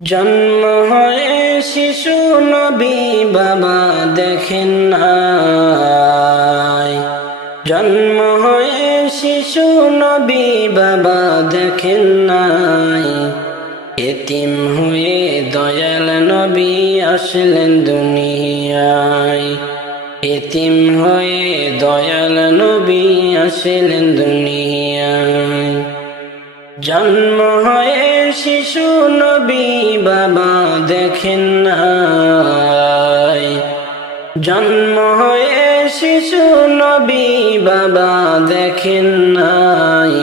জন্ম হয়ে শিশু নবী বাবা দেখেন নাই। জন্ম হয়ে শিশু নবী বাবা দেখেন নাই। এতিম হয়ে দয়াল নবী আসলেন দুনিয়ায়। এতিম হয়ে দয়াল নবী আসলেন দুনিয়ায়। জন্ম হয়ে শিশু নবী বাবা দেখেন নাই। জন্ম হয়ে শিশু নবী বাবা দেখেন নাই।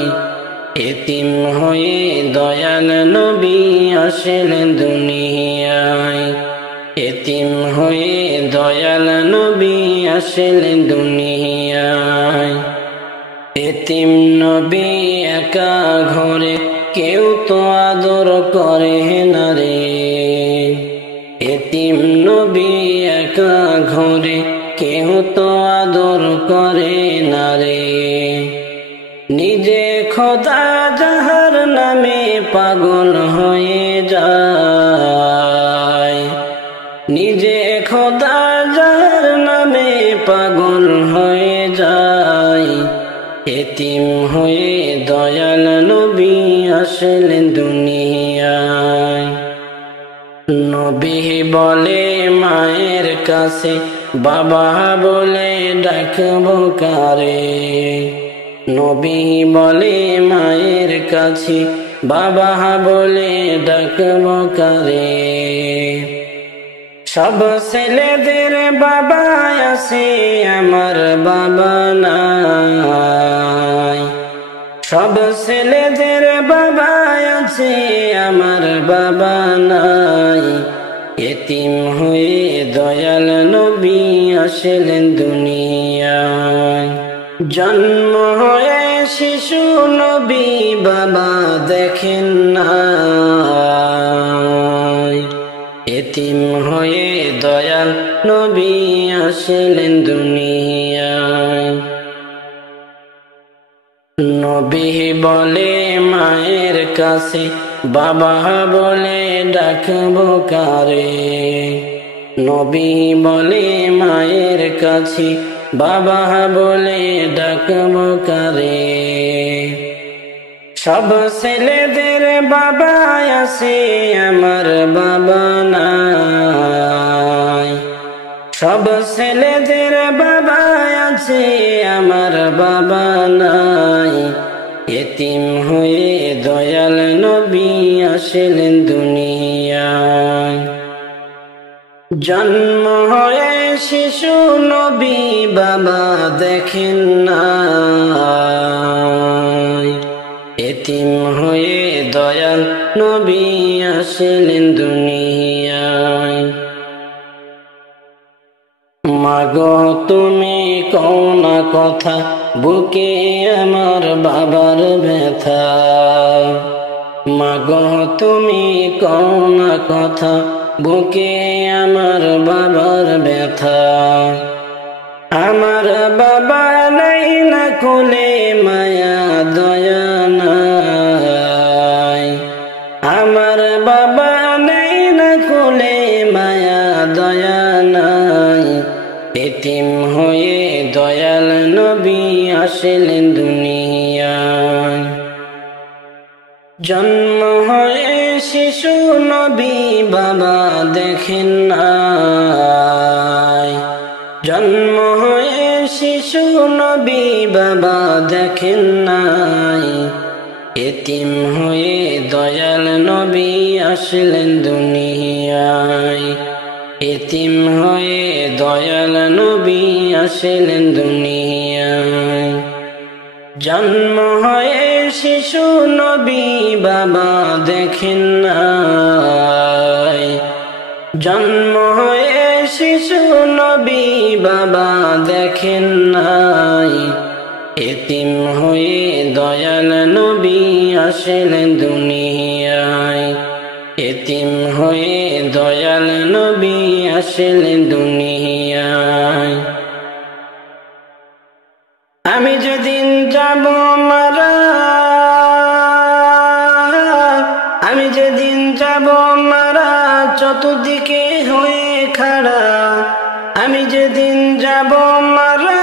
এতিম হয়ে দয়াল নবী আসলেন দুনিয়ায়। এতিম হয়ে দয়াল নবী আসলেন দুনিয়ায়। এতিম নবী একা ঘরে কেউ তো আদর করে না রে। এতিম নবী একা ঘরে কেউ তো আদর করে না রে। নিজে খোদা যাহার নামে পাগল হয়ে যায়। নিজে খোদা যাহার নামে পাগল হয়ে যায়। এতিম হয়ে দয়াল নবী আসলেন দুনিয়ায়। নবী বলে মায়ের কাছে বাবা বলে ডাকবো কারে। নবী বলে মায়ের কাছে বাবা বলে ডাকবো কারে। সব ছেলেদের বাবা আছে আমার বাবা নাই। সব ছেলেদের বাবা আছে আমার বাবা নাই। এতিম হয়ে দয়াল নবী আসলেন দুনিয়ায়। জন্ম হয়ে শিশু নবী বাবা দেখেন নাই। এতিম হয়ে দয়াল নবী আসলেন দুনিয়ায়। নবী বলে মায়ের কাছে বাবা বলে ডাকবো কারে। নবী বলে মায়ের কাছে বাবা বলে ডাকবো কারে। সব ছেলেদের বাবা আছে আমার বাবা নাই। সব ছেলেদের বাবা আছে আমার বাবা নাই। এতিম হয়ে দয়াল নবী আসলেন দুনিয়ায়। জন্ম হয়ে শিশু নবী বাবা দেখেন নাই। এতিম হয়ে দয়াল নবী আসলেন দুনিয়ায়। মাগো তুমি কও না কথা বুকে আমার বাবার ব্যথা। মাগো তুমি কও না কথা বুকে আমার বাবার ব্যথা। আমার বাবা নাই না কোলে মায়া দয়া নাই। আমার বাবা নাই না কোলে মায়া দয়া নাই। এতিম হয়ে দয়াল নবী আসলেন দুনিয়ায়। জন্ম হয়ে শিশু নবী বাবা দেখেন নাই। জন্ম হয়ে শিশু নবী বাবা দেখেন নাই। এতিম হয়ে দয়াল নবী আসলেন দুনিয়ায়। এতিম হয়ে দয়াল নবী আসলেন দুনিয়ায়। জন্ম হয়ে শিশু নবী বাবা দেখেন নাই। জন্ম হয়ে শিশু নবী বাবা দেখেন নাই। এতিম হয়ে দয়াল নবী আসলেন দুনিয়ায়। এতিম হয়ে দয়াল নবী আসলেন দুনিয়ায়। আমি যেদিন যাব মারা আমি যেদিন যাব মারা চতুর্দিকে হয়ে খাড়া, আমি যেদিন যাব মারা,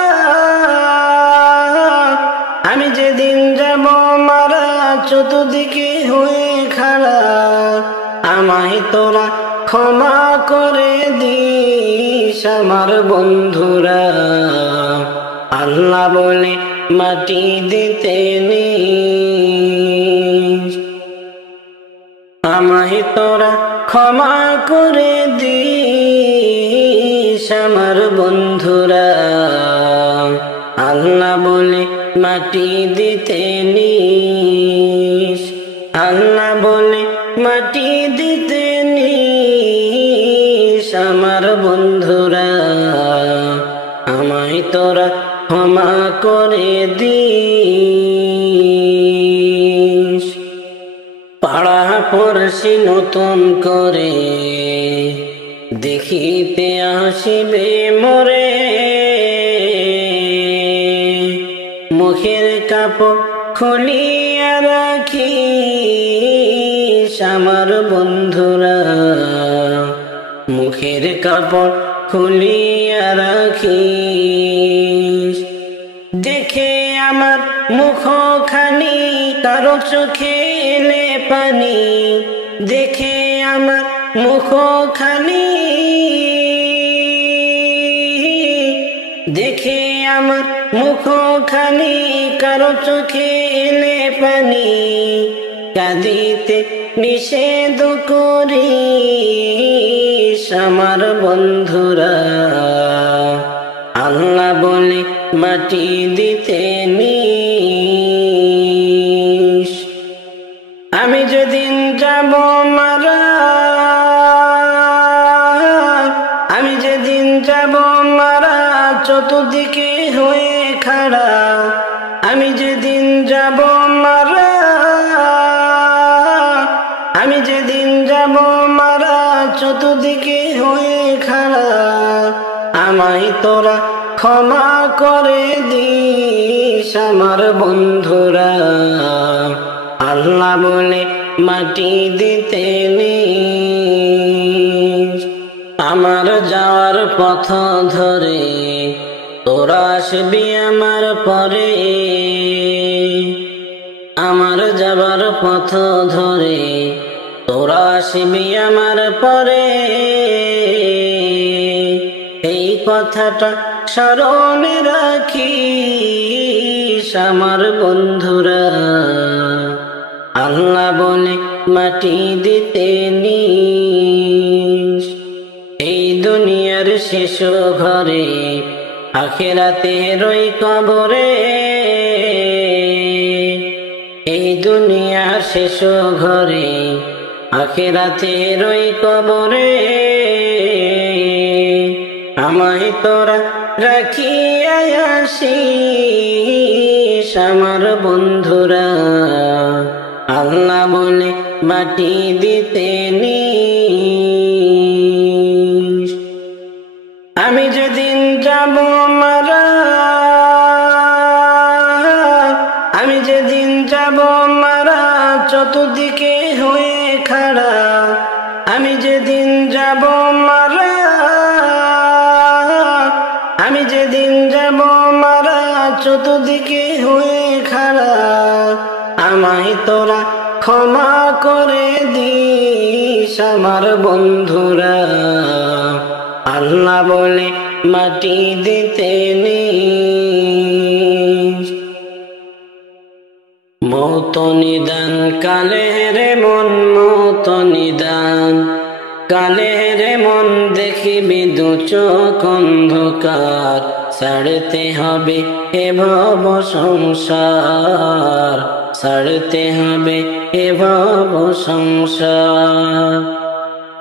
আমি যেদিন যাব মারা, চতুর্দিকে হয়ে খাড়া, আমায় তোরা ক্ষমা করে দিস আমার বন্ধুরা। আল্লাহ বলে মাটি দিতে নিস, আমায় তোরা ক্ষমা করে দিস আমার বন্ধুরা। আল্লাহ বলে মাটি দিতে নিস, আল্লাহ বলে মাটি দিতে নিস আমার বন্ধুরা। আমায় তোরা ক্ষমা করে দিস। পাড়া পড়শি নতুন করে দেখিতে আসিবে মোরে, মুখের কাপড় খুলিয়া রাখিস আমার বন্ধুরা, মুখের কাপড় খুলিয়া রাখিস। দেখে আমার মুখখানি কারো চোখে এলে পানি, দেখে আমার মুখখানি, দেখে আমার মুখখানি কারো চোখে এলে পানি, কাঁদিতে নিষেধ করিস আমার বন্ধুরা। আল্লাহ বলে মাটি দিতে নিস। আমি যেদিন যাব মারা, আমি যেদিন যাব মারা, চতুর্দিকে হয়ে খাড়া, আমি যেদিন যাব মারা, আমি যেদিন যাব মারা, চতুর্দিকে হয়ে খাড়া, আমায় তোরা ক্ষমা করে দিস আমার বন্ধুরা। আল্লাহ বলে মাটি দিতে নিস। আমার যাওয়ার পথ ধরে তোরা আসবি আমার পরে, আমার যাবার পথ ধরে তোরা আসবি আমার পরে, এই কথাটা স্মরণে রাখিস আমার বন্ধুরা। আল্লাহ বলে মাটি দিতে নিস। এই দুনিয়ার শেষ ঘরে আখিরাতে রই কবরে, এই দুনিয়ার শেষ ঘরে আখিরাতে রই কবরে, আমায় তোরা রাখিয়া আসিস আমার বন্ধুরা। আল্লাহ বলে মাটি দিতে নিস। আমি যেদিন যাব মারা, আমি যেদিন যাব মারা, চতুর্দিকে হয়ে খাড়া, আমি যেদিন যাব মারা, আমি যেদিন যাব মারা, চতুর্দিকে হয়ে খাড়া, আমায় তোরা ক্ষমা করে দিস আমার বন্ধুরা। আল্লাহ বলে মাটি দিতে নিস। মৌত নিদান কালে রে মন, মৌত নিদান কালে রে মন, দেখিবি দু চোখ অন্ধকার, ছাড়তে হবে এ ভব সংসার, ছাড়তে হবে এ ভব সংসার।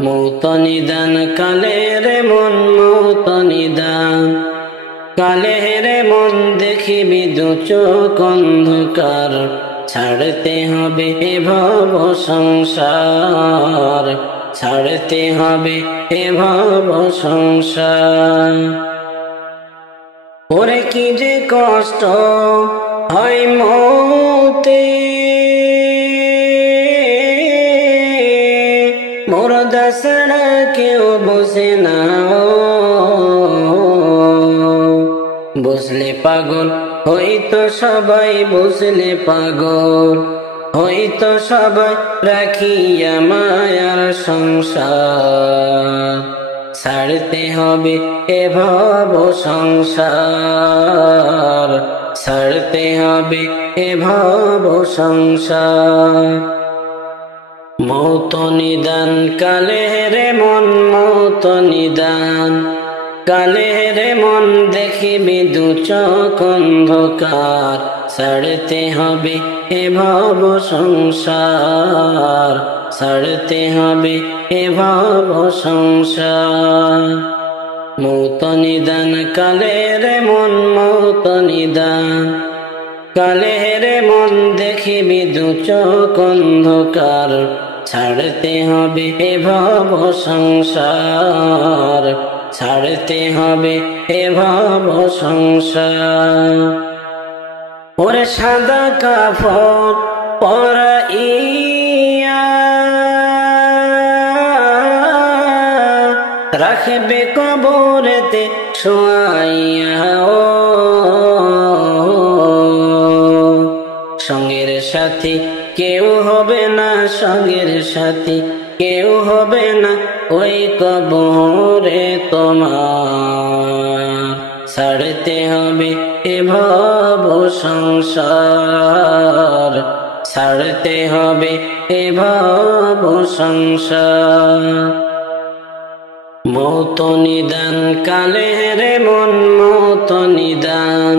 মৌত নিদান কালে রে মন, মৌত নিদান কালে রে মন, দেখিবি দু চোখ অন্ধকার, ছাড়তে হবে এ ভব সংসার, ছাড়তে হবে এ ভব সংসার। ওরে কি যে কষ্ট হয় মৌতে, মুর্দা ছাড়া কেউ বোঝে না, বুঝলে পাগল হইতো সবাই, বুঝলে পাগল হইতো সবাই, রাখিয়া মায়ার সংসার। ছাড়তে হবে এ ভব সংসার, ছাড়তে হবে এ ভব সংসার। মৌত নিদান কালে রে মন, মৌত নিদান কালে রে মন, দেখিবি দু চোখ অন্ধকার। ছাড়তে হবে এ ভব সংসার, ছাড়তে হবে এ ভব সংসার। মৌত নিদান কালে রে মন, মৌত নিদান কালে রে মন, দেখিবি দু চোখ অন্ধকার। ছাড়তে হবে এ ভব সংসার, ছাড়তে হবে এ ভব সংসার। ওরে সাদা কাপড় পরাইয়া রাখবে কবরেতে শোয়াইয়া, ও সঙ্গের সাথী কেউ হবে না, সঙ্গের সাথী কেউ হবে না ওই কবরে তোমার। ছাড়তে হবে এ ভব সংসার, ছাড়তে হবে এ ভব সংসার। মৌত নিদান কালে রে মন, মৌত নিদান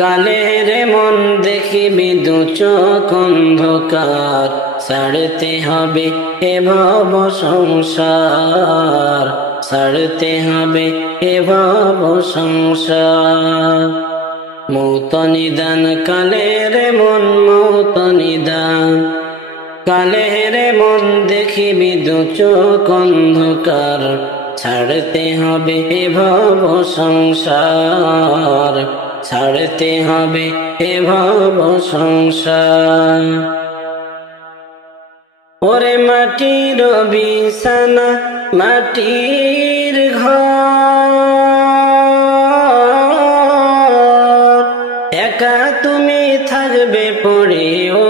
কালে রে মন, দেখিবি দু চোখ অন্ধকার। ছাড়তে হবে এ ভব সংসার, ছাড়তে হবে এ ভব সংসার। মৌত নিদান কালে রে মন, মৌত নিদান কালে রে মন, দেখিবি দু চোখ অন্ধকার। ছাড়তে হবে এ ভব সংসার, ছাড়তে হবে এ ভব সংসার। ওরে মাটির বিছানা মাটির ঘর, একা তুমি থাকবে পড়ে, ও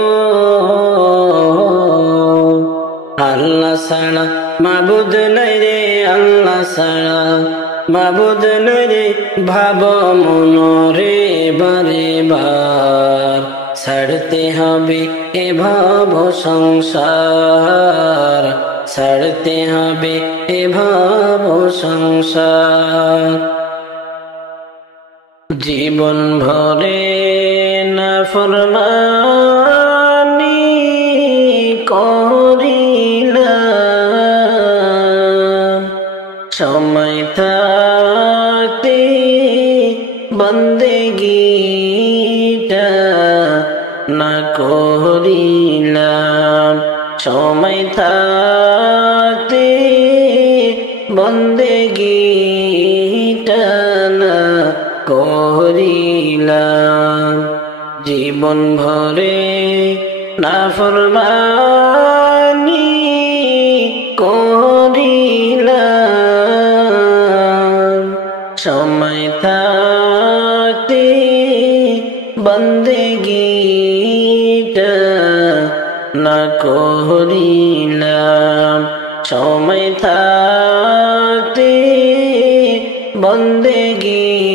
আল্লাহ ছাড়া মাবুদ নাই রে, আল্লাহ ছাড়া মাবুদ নাই রে, ভাব মনরে বারে বার। ছাড়তে হবে এ ভব সংসার, ছাড়তে হবে এ ভব সংসার। জীবন ভরে নাফরমানি করিলাম, সময় থাকতে বন্দেগিটা না করিলাম, সময় থাকতে বন্দেগিটা না করিলাম। জীবন ভরে নাফরমানি করিলাম, সময় থাকতে বন্দেগিটা না করিলাম, সময় থাকতে বন্দেগিটা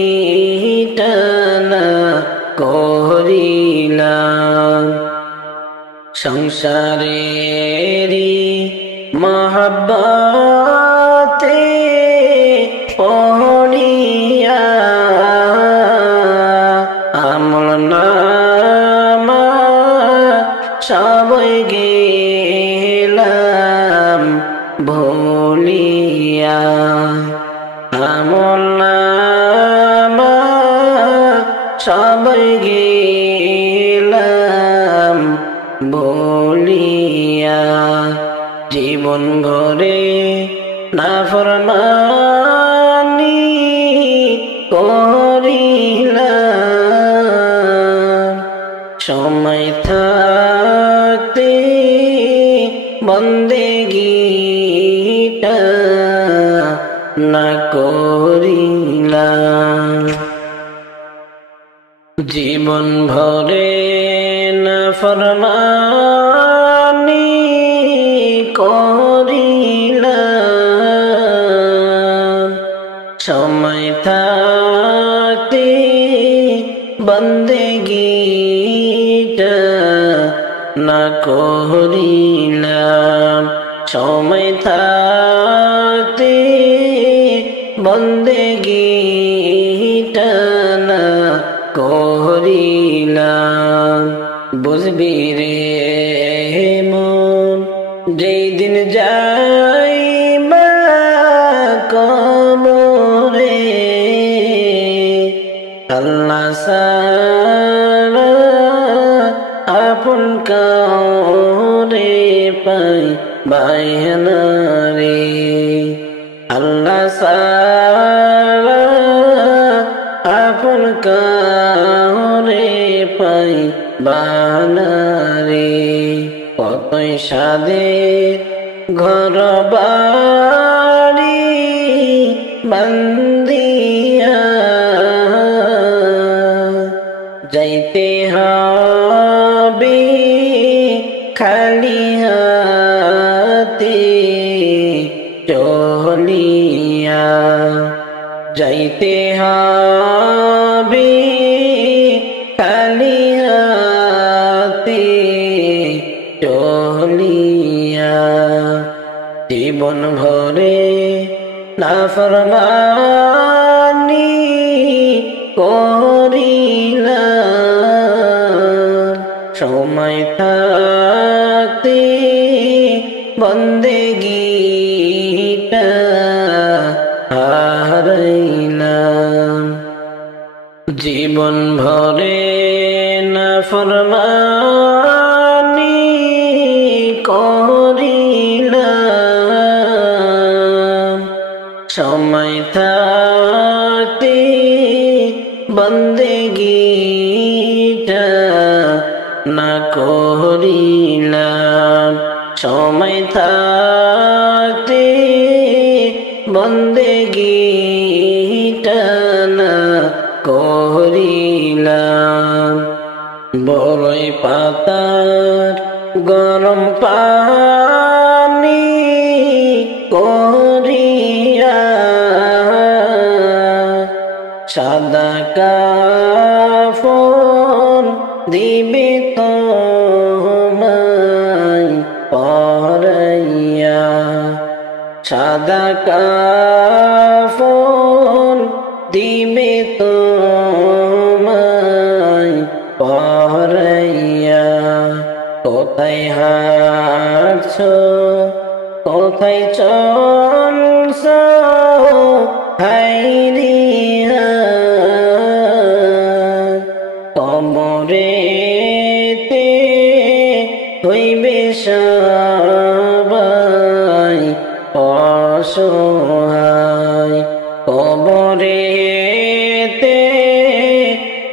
না করিলাম। সংসারেরি মহব্বতে পড়িয়া আমল নামা সবই গেলাম ভুলিয়া, আমল নামা সবই গেলাম ভুলিয়া। জীবন ভরে নাফরমানি করিলাম, সময় থাকতে বন্দেগি গীতা না করিলাম জীবন ভরে না ফরমানি করিলাম সময় থাকতে বন্দেগীটা না করিলাম সময় থাকতে বন্দেগীটা না করিলাম বুঝবি রে মন যেই দিন যাইবা কবরে আল্লাহ সারা আপন কাউরে পাই বাইনা রে আল্লাহ সারা আপন কাউরে পাই বানা রে কতই সাদের ঘর বাড়ি বান্দিয়া যাইতে হবে খালি হাতে চলিয়া যাইতে হবে খালি হাতে চলিয়া জীবন ভরে নাফরমানি করিলাম সময় থাকতে বন্দেগীটা হারাইলাম জীবন ভরে নাফরমানি করিলাম সময় থাকতে বন্দেগীটা না করিলাম সময় থাকতে বন্দেগীটা না করিলাম বড়ই পাতার গরম পানি করিয়া সাদা কাফন দিবে তোমায় পরাইয়া সাদা কাফন দিবে তোমায় পরাইয়া কোথায় হাঁটছ কোথায় চলছ হাইরিয়া কবরেতে হইবে সবাই অসহায় কবরেতে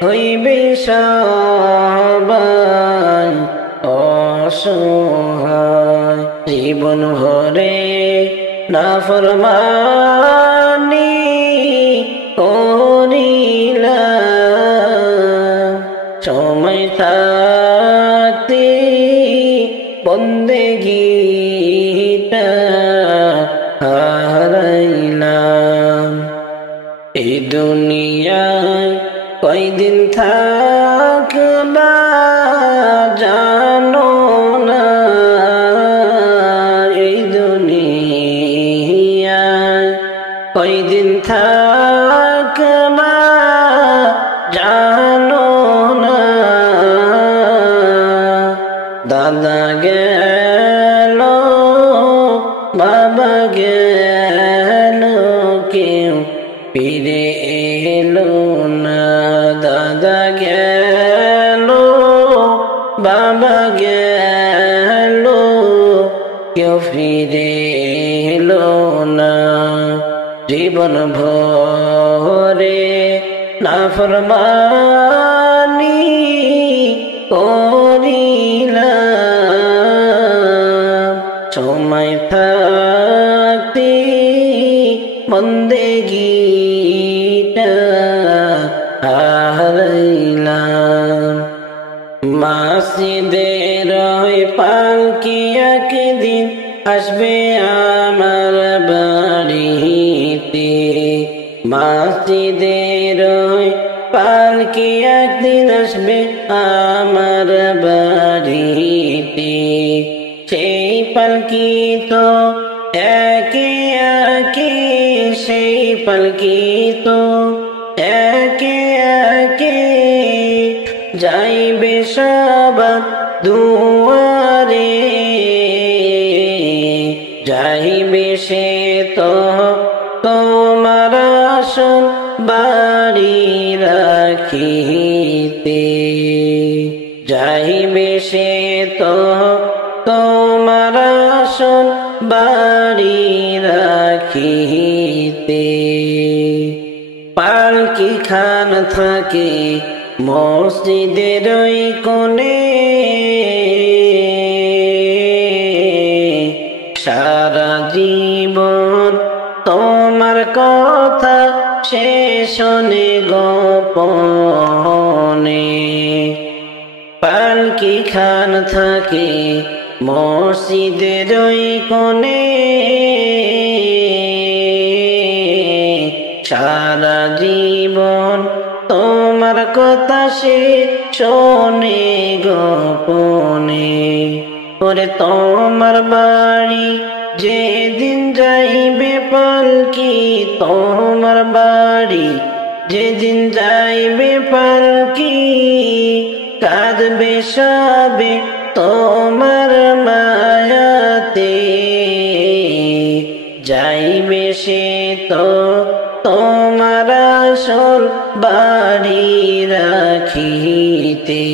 হইবে সবাই অসহায় জীবন ভরে নাফরমানি করিলাম সময় থাকতে বন্দেগীটা হারাইলাম এই দুনিয়ায় কয়দিন থাকবা জানো না এই দুনিয়ায় কয়দিন থাকবা জানো না দাদা গেল বাবা গেল কেউ ফিরে এলো না দাদা গেল বাবা গেল কেউ ফিরে এলো না জীবন ভরে নাফরমানি করিলাম সময় থাকতে বন্দেগীটা হারাইলাম। মসজিদের ওই পালকি একদিন আসবে আমার বাড়িতে, মসজিদের ওই পালকি একদিন আসবে আমার বাড়িতে। সেই পালকি তো একে একে, সেই পালকি তো একে একে যাইবে সবার দুয়ারে, যাইবে সে তো তোমার আসল বাড়ি রাখিতে, যাইবে সে তো তোমার আসল বাড়ি রাখিতে। পালকি খান থাকে মসজিদের ওই কোণে, সারা জীবন তোমার কথা সে শোনে গোপনে। পালকি খান থাকে মসজিদের ওই কোণে, সারা জীবন তোমার কথা সে শোনে গোপনে। ওরে তোমার বাড়ি যেদিন যাইবে পালকি, তোমার বাড়ি যেদিন যাইবে পালকি, কাঁদবে সবে তোমার মায়াতে, যাইবে সে তো তোমার আসল বাড়ি রাখিতে,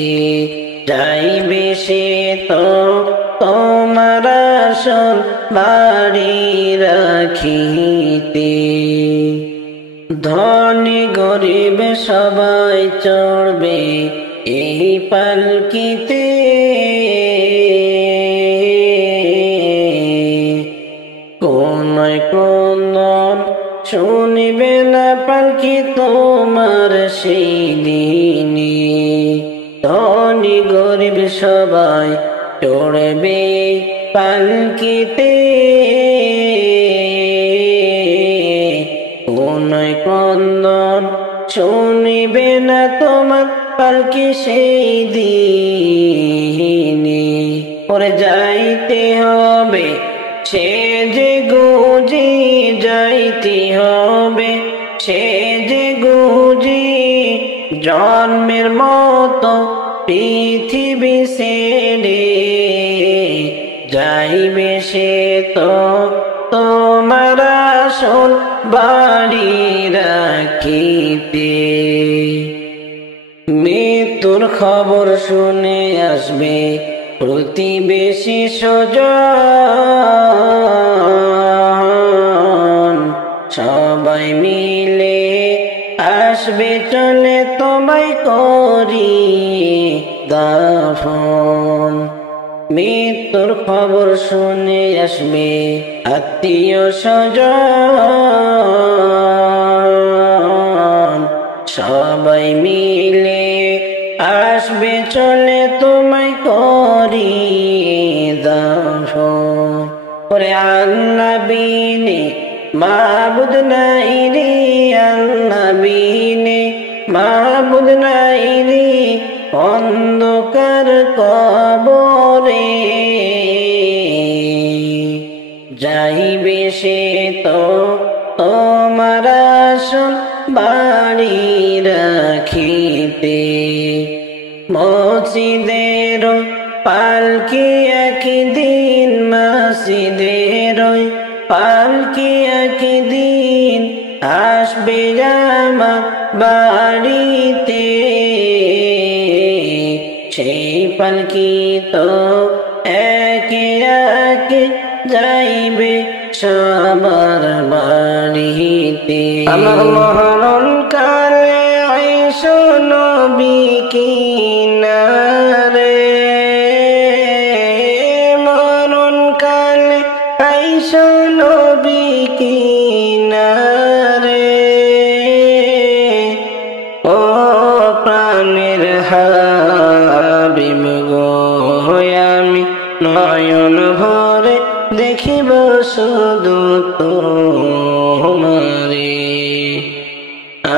যাইবে সে তো তোমার আসল বাড়ি রাখিতে। ধনী গরিব সবাই চড়বে এই পালকিতে, কোন শুনিবে না পালকি তোমার সেই দিনে। ধনী গরিব সবাই চড়বে পালকিতে, কোন কন্দন শুনিবে না তোমার পালকি সেই দিনে। ওরে যাইতে হবে সে যে গুজি, যাইতে হবে সে যে গুজি, জন্মের মতো পৃথিবী ছেড়ে, যাইবে সে তো তোমার আসল বাড়ি রাখিতে। মৃত্যুর খবর শুনে আসবে প্রতিবেশী স্বজন, সবাই মিলে আসবে চলে তোমায় করি দাফন। মৃত্যুর খবর শুনে আসবে আত্মীয় স্বজন, সবাই মিলে আসবে চলে তোমায় করি দাফন। ওরে আল্লাহ বিনে মাবুদ নাই রে, আল্লাহ বিনে মাবুদ নাই রে, অন্ধকার কবরে, যাইবে সে তো তোমার আসল বাড়ি রাখিতে। মসজিদের পালকি একদিন, মসজিদের পালকি একদিন আসবে আমার বাড়িতে, সেই পালকি তো একে একে যাইবে সবার বাড়িতে। আমার মরণ কালে আইসো নবী কিনারে, মরণ কালে আইসো নবী কিনারে, শুধু তোমারে।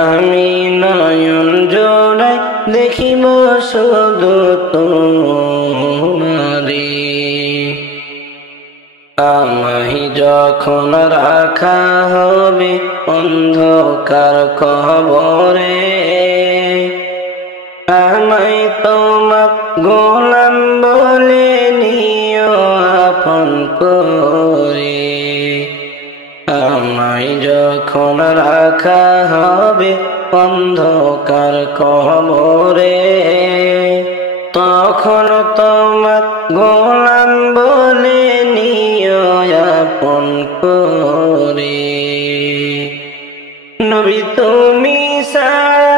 আমি নয়ন জোড়াই দেখিব শুধু তোমারে। আমায় যখন রাখা হবে অন্ধকার কবরে, আমায় তোমার গোলাম বলে নিও আপন করে। আমায় যখন রাখা হবে অন্ধকার কবরে, তখন তোমার গোলাম বলে নিও আপন করে। নবী তুমি ছাড়া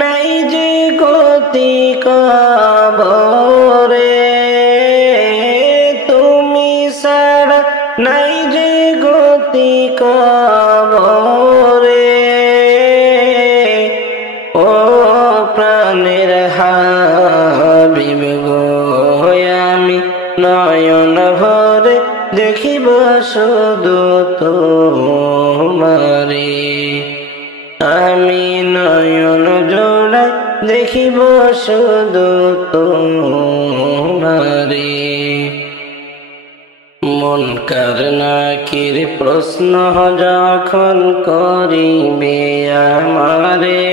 নাই যে গতি কবরে, তুমি ছাড়া নাই যে গতি কবরে। ও প্রাণের হাবিব গো, আমি নয়ন ভরে দেখিব শুধু তোমারে। আমি নয়ন জোড়াই দেখিব শুধু তোমারে। মুনকার নাকির প্রশ্ন যখন করিবে আমারে,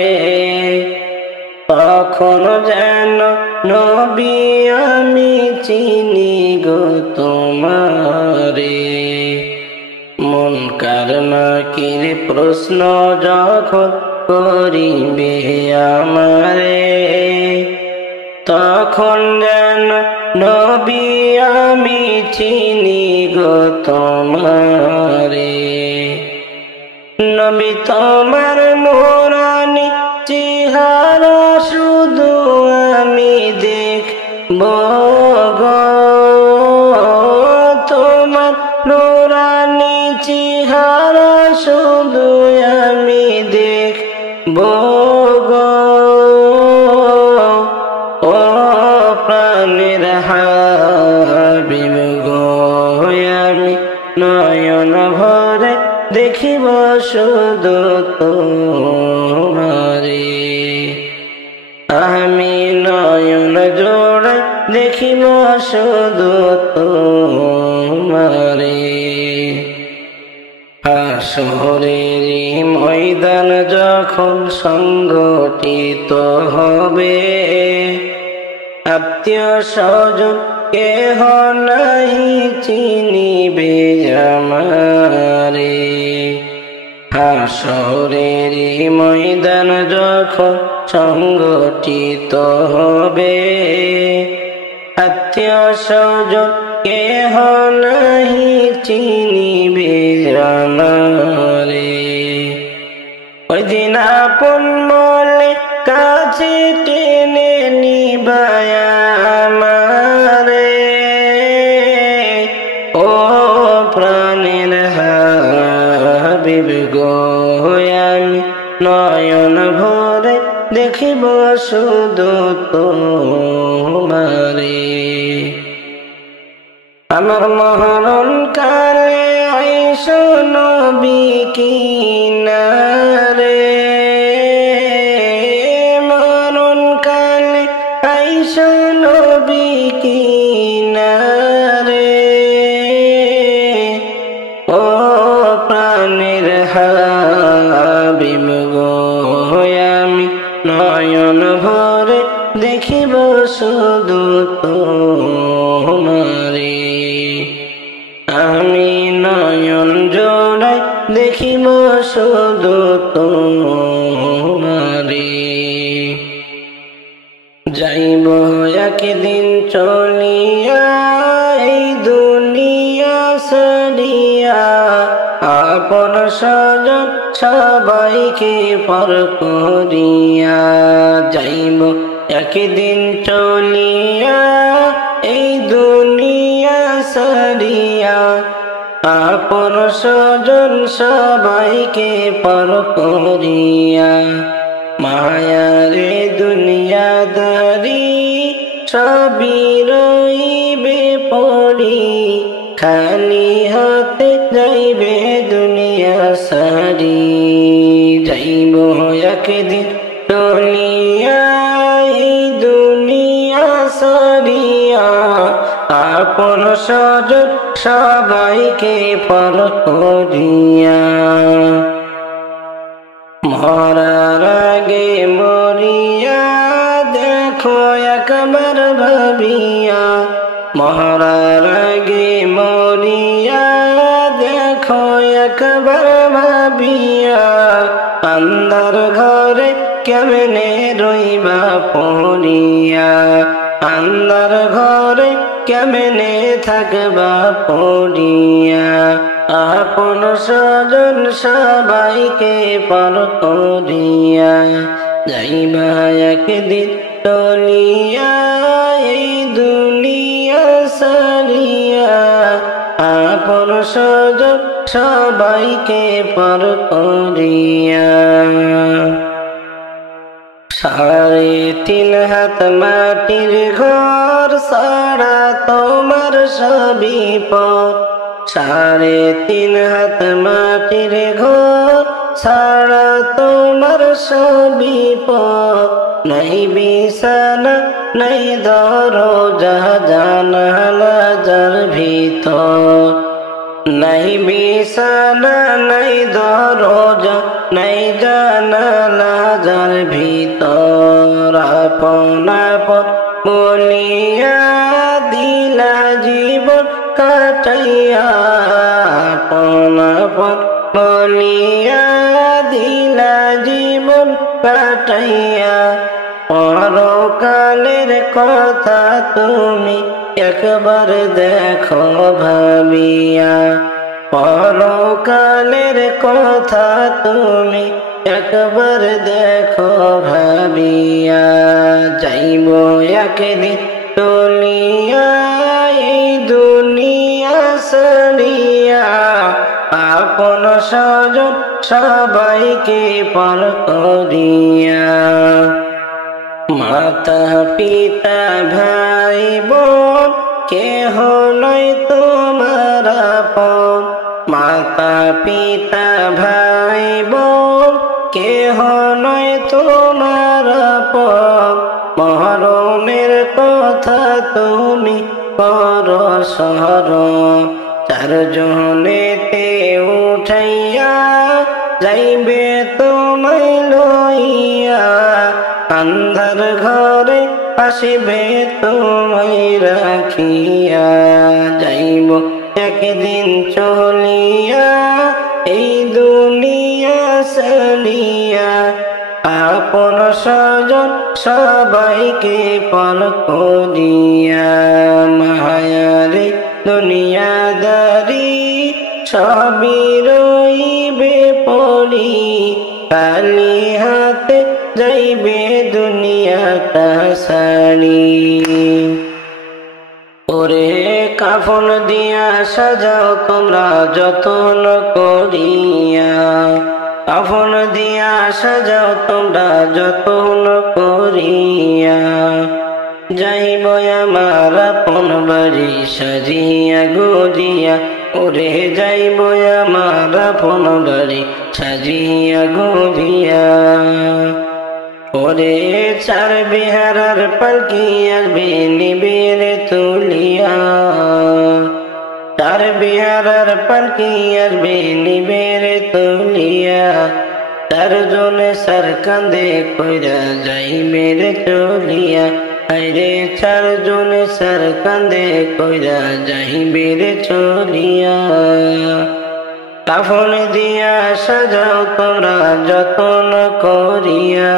তখন যেন নবী আমি চিনি গো তোমারে। মুনকার নাকির প্রশ্ন যখন করিবে আমারে, তখন যেন নবী আমি চিনি গো তোমারে। নবী তোমার নুরানি চেহারা শুধু আমি দেখব গো, তোমার নুরানি চেহারা শুধু আমি দেখব গো। ও প্রাণের হাবিব গো, আমি নয়ন ভরে দেখিব শুধু তোমারে। আমি নয়ন জোড়াই দেখিব শুধু তোমারে। হাসরের ময়দান যখন সংগঠিত হবে, আত্মীয় স্বজন কেহ নাহি চিনিবে আমারে। হাসরের ময়দান যখন সংগঠিত হবে, আত্মীয় স্বজন কেহ নাহি চিনিবে আমারে। ওই দিন আপন বলে কাছে টেনে নিবায় আমারে। ও প্রাণের হাবিব গো, আমি নয়ন ভরে দেখিব শুধু তোমারে। আমার মরণ কালে আইসো নবী কিনারে, মরণ কালে আইসো নবী কিনারে। ও প্রাণের হাবিব গো, আমি নয়ন ভরে দেখিব শুধু তোমারে। আমি নয়ন জোড়াই দেখিব শুধু তোমারে। যাইব একদিন চলিয়া এই দুনিয়া সারিয়া, আপন স্বজন সবাইকে পর করিয়া। যাইব একদিন চলিয়া এই দুনিয়া সারিয়া, আপন স্বজন সবাইকে পর করিয়া। মায়ারে দুনিয়াদারি সবই রইবে পড়ি, খালি হাতে যাইবে দুনিয়া সারি যাইব একদিন চলিয়া এই দুনিয়া সারিয়া আপন স্বজন সবাইকে পর করিয়া মরার আগে মরিয়া দেখো একবার ভাবিয়া মরার আগে মরিয়া দেখো একবার ভাবিয়া আন্ধার ঘরে কেমনে রইবা পড়িয়া আন্ধার ঘরে কেমনে থাকবা পড়িয়া আপন স্বজন সবাইকে পর করিয়া যাইবা একদিন চলিয়া এই দুনিয়া সারিয়া আপন স্বজন সবাইকে পর করিয়া 3.5 হাত মাটির ঘর সারা তোমার সবই পর 3.5 হাত মাটির ঘর সারা তোমার সবই পর নাই বিছানা নাই দরজা জানালা যার ভিতর নাই বিছানা নাই দরজা নাই জানালা যার ভিতর আপন আপন বলিয়া দিলা জীবন কাটাইয়া আপন আপন বলিয়া দিলা জীবন কাটাইয়া পরকালের কথা তুমি একবার দেখো ভাবিয়া পরকালের কথা তুমি একবার দেখো ভাবিয়া যাইব একদিন চলিয়া এই দুনিয়া সারিয়া আপন স্বজন সবাইকে পর করিয়া মাতা পিতা ভাই বোন কেহ নয় তোমার আপন মাতা পিতা ভাই বোন কেহ নয় তোমার আপন মরণের কথা তুমি পর স্মরণ 4 জনেতে উঠাইয়া যাইবে তোমায় লইয়া আন্ধার ঘরে আসিবে তোমায় রাখিয়া যাইব একদিন চলিয়া এই দুনিয়া সারিয়া আপন স্বজন সবাইকে পর করিয়া মায়ারে দুনিয়াদারি সবই রইবে পড়ি খালি হাতে যাইবে দুনিয়াটা সারি ওরে কাফন দিয়া সাজাও তোমরা যত্ন করিয়া কাফন দিয়া সাজাও তোমরা যত্ন করিয়া যাইব আমার আপন বাড়ি সাজিয়া গুজিয়া ওরে যাইব আমার আপন বাড়ি সাজিয়া গুজিয়া ওরে 4 বিহারার পালকি আসবে নিবিড় তুলিয়া 4 বিহারার পালকি আসবে নিবিড় তুলিয়া 4 জনে সার কান্দে কইরা যাইবে রে চলিয়া আইরে 4 জনে সার কান্দে কইরা যাইবে রে চলিয়া কাফন দিয়া সাজাও তোমরা যত্ন করিয়া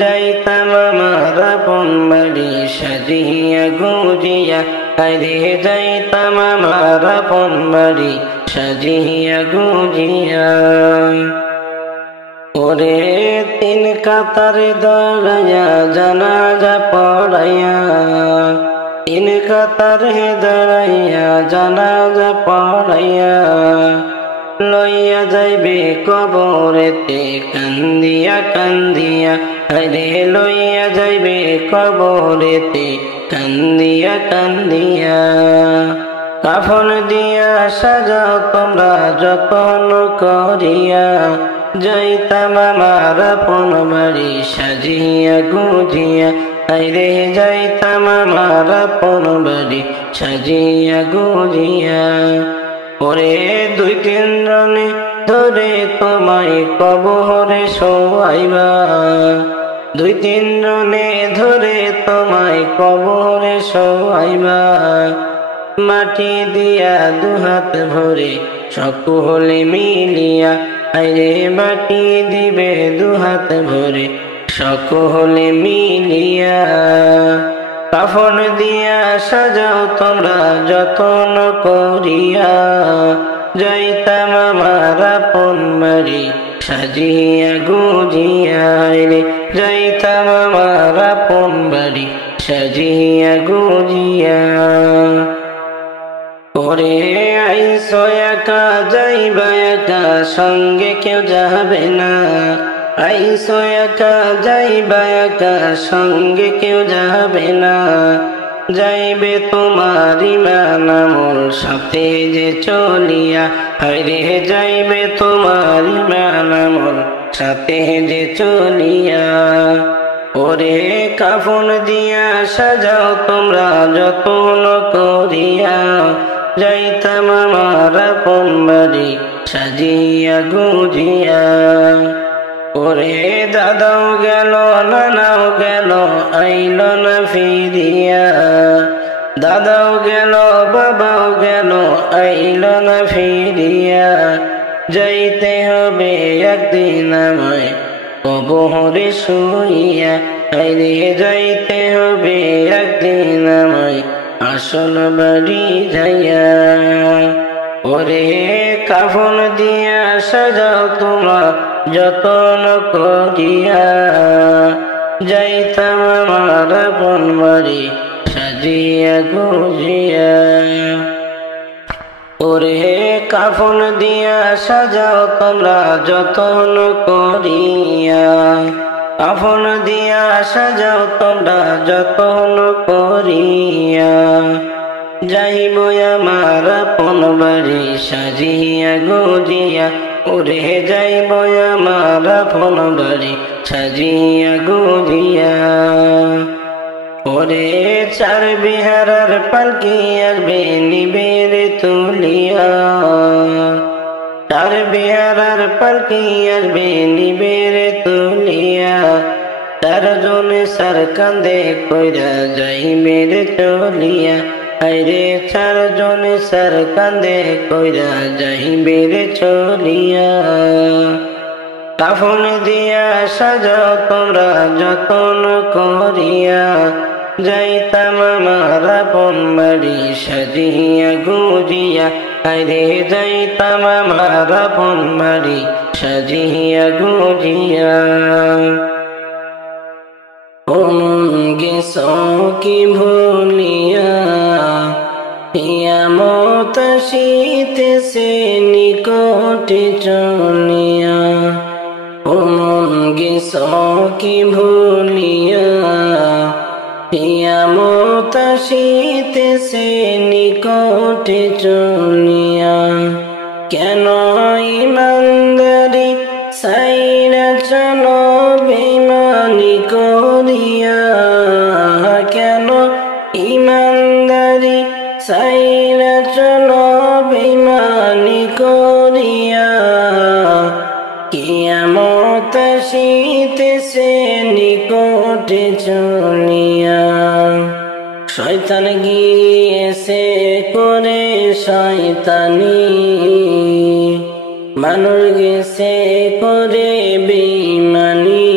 যাইতাম আমার আপন বাড়ি সাজিয়া গুজিয়া আইরে যাইতাম আমার আপন বাড়ি সাজিয়া গুজিয়া ওরে 3 কাতারে দাঁড়াইয়া জানাজা পড়াইয়া 3 কাতারে দাঁড়াইয়া জানাজা পড়াইয়া লইয়া যাইবে কবরেতে কান্দিয়া কান্দিয়া আরে লইয়া যাইবে কবরেতে কান্দিয়া কান্দিয়া কাফন দিয়া সাজাও তোমরা যতন করিয়া, যাইতাম আমার আপন বাড়ি সাজিয়া গুজিয়া। আইরে যাইতাম আমার আপন বাড়ি সাজিয়া গুজিয়া। ওরে দুই তিন জনে ধরে তোমায় কবরে শোয়াইবা, দুই তিন জনে ধরে তোমায় কবরে শোয়াইবা। মাটি দিয়া দুহাত ভরে সকলে মিলিয়া, আইরে মাটি দিবে দুহাত ভরে সকলে মিলিয়া। কাফন দিয়া সাজাও তোমরা যতন করিয়া, যাইতাম আমার আপন বাড়ি সাজিয়া গুজিয়া। রে যাইতাম আমার আপন বাড়ি সাজিয়া গুজিয়া। ওরে আইসো একা যাইবা একা, সঙ্গে কেউ যাবে না। আইসো একা যাইবা একা, সঙ্গে কেউ যাবে না। যাইবে তোমার ইমান আমল সাথে যে চলিয়া, হায়রে যাইবে তোমার ইমান আমল সাথে যে চলিয়া। ওরে কাফন দিয়া সাজাও তোমরা যতন করিয়া, যাইতাম আমার আপন বাড়ি সাজিয়া গুজিয়া। ওরে দাদাও গেল নানাও গেল আইল না ফিরিয়া, দাদাও গেল বাবাও গেল আইল না ফিরিয়া। যাইতে হবে একদিন আমায় কবরে শুইয়া, আইরে যাইতে হবে একদিন আমায় আসল বাড়ি যাইয়া। ওরে কাফন দিয়া সাজাও তোমরা যতন করিয়া, যাইতাম আমার আপন বাড়ি সাজিয়া গুজিয়া। ওরে কাফন দিয়া সাজাও তোমরা যতন করিয়া, কাফন দিয়া সাজাও তোমরা যতন করিয়া। যাইব আমার আপন বাড়ি সাজিয়া গুজিয়া, ওরে যাইব আমার আপন বাড়ি সাজিয়া গুজিয়া। ওরে চার বিহারার পালকি আসবে নিবের তুলিয়া, চার বিহারার পালকি আসবে নিবের তুলিয়া। চারজনে সার কান্দে কইরা যাইবের চলিয়া, আইরে চারজনে সার কান্দে কইরা যাইবের চলিয়া। কাফন দিয়া সাজাও তোমরা যতন করিয়া, যাইতাম আমার আপন বাড়ি সাজিয়া গুজিয়া। আইরে যাইতাম আমার আপন বাড়ি সাজিয়া গুজিয়া। গেছ কি ভুলিয়া হিয়ামত শীতেছে নিকটে চলিয়া, গেছ কি ভুলিয়া হিয়ামত শীতেছে নিকটে চলিয়া। কেন ইমানদারি সাইরা চলো বেঈমানি করিয়া, কেন ইমানদারি সাইরা চলো বেঈমানি করিয়া। কিয়ামত আসিতেছে নিকটে চলিয়া। শয়তান গিয়েছে করে শয়তানি, মানুষ গেছে করে বেঈমানি।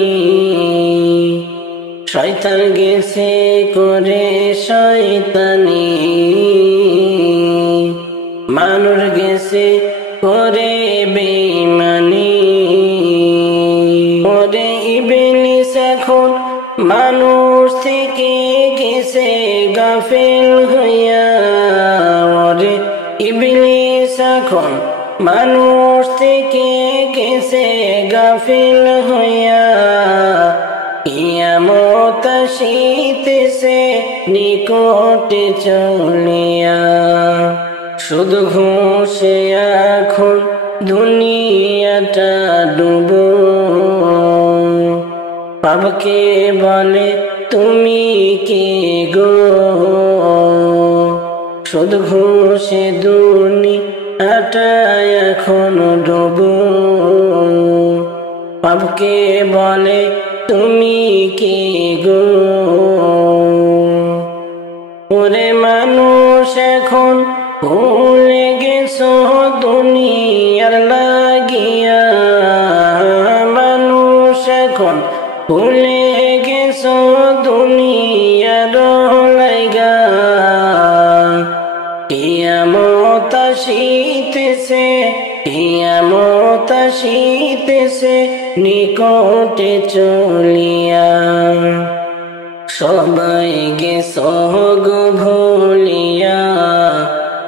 শয়তান গেছে করে শয়তানি, মানুষ গেছে করে বেঈমানি। ওরে ইবলিস এখন মানুষ থেকে গেছে গাফিল হইয়া, ওরে ইবলিস এখন মানুষ থেকে গেছে গাফিল হইয়া। কিয়ামত আসিতেছে নিকটে চলিয়া। শুধু ঘুষে এখন দুনিয়াটা ডুবো, পাপকে বলে তুমি কে গো। শুধু ঘুষে দুনিয়াটা এখন ডুবো, পাপকে বলে তুমি কে গো। ওরে মানুষ এখন ভুলে গেছো দুনিয়ার লাগিয়া, মানুষ এখন ভুলে গেছো দুনিয়ার লাইগা। কিয়ামত আসিতেছে, কিয়ামত আসিতেছে নিকটে চলিয়া। সবাই গেছো গো ভুলিয়া,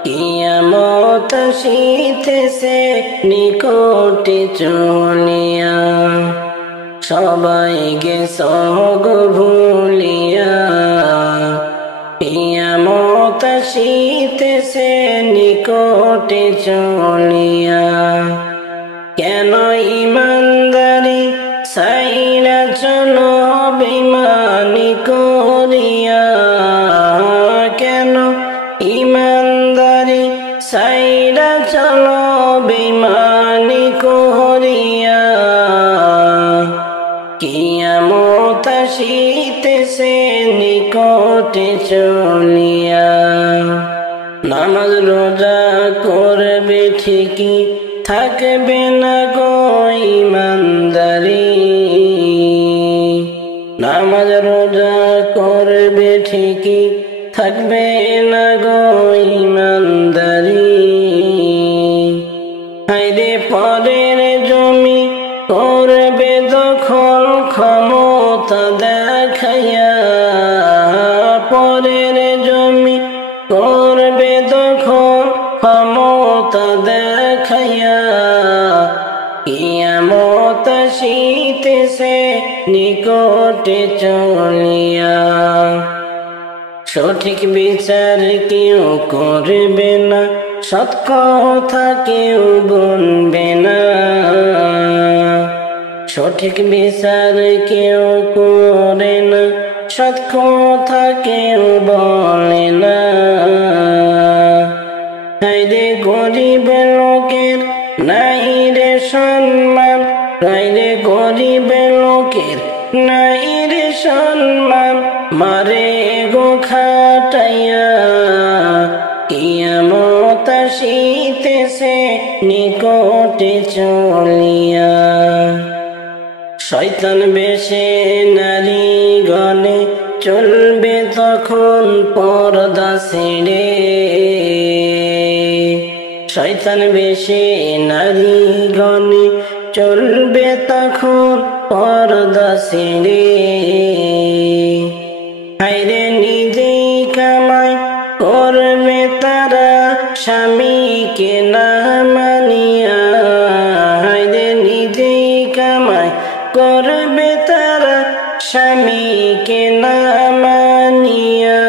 কিয়ামত আসিতেছে নিকটে চলিয়া। সবাই গেছো গো ভুলিয়া, কিয়ামত আসিতেছে নিকটে চলিয়া। কেন ইমানদারি সাইরা চলো বেঈমানি করিয়া, কেন ইমানদারি সাইরা চলো বেঈমানি করিয়া। কিয়ামত আসিতেছে নিকটে চলিয়া। নামাজ রোজা করবে ঠিকই, থাকবে না গো ইমানদারি। নামাজ রোজা করবে ঠিকই, থাকবে না গো ইমানদারি। হায়রে পরের জমি করবে দখল ক্ষমতা দেখাইয়া, পরের জমি করবে দখল ক্ষমতা দেখাইয়া। কিয়ামত আসিতেছে নিকটে চলিয়া। সঠিক বিচার কেউ করবে না, সৎ কথা কেউ বলবে না। সঠিক বিচার কেউ করে না, সৎ কথা কেউ বলে না। হায়রে গরিব লোকের নাই রে সম্মান, হায়রে গরিব লোকের নাই রে সম্মান, মারে গো খাটাইয়া। কিয়ামত আসিতেছে নিকটে চলিয়া। শয়তান বেশে নারী গণে চলবে তখন পর্দা ছেড়ে। শয়তান বেশে নারী গণে চলবে তখন পর্দা ছেড়ে। হায়রে নিজেই কামাই করবে তারা স্বামীকে না মানিয়া। হায়রে নিজেই কামাই করবে তারা স্বামীকে না মানিয়া।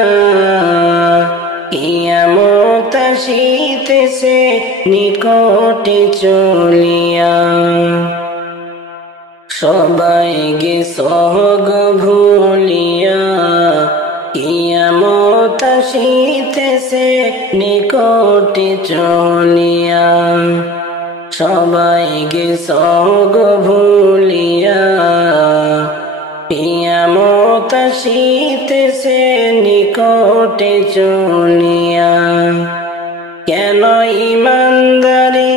কিয়ামত আসিতেছে নিকটে চলিয়া। সবাই গেছো গো ভুলিয়া, কিয়ামত আসিতেছে নিকটে চলিয়া। সবাই গেছো গো ভুলিয়া, কিয়ামত আসিতেছে নিকটে চলিয়া। কেন ইমানদারি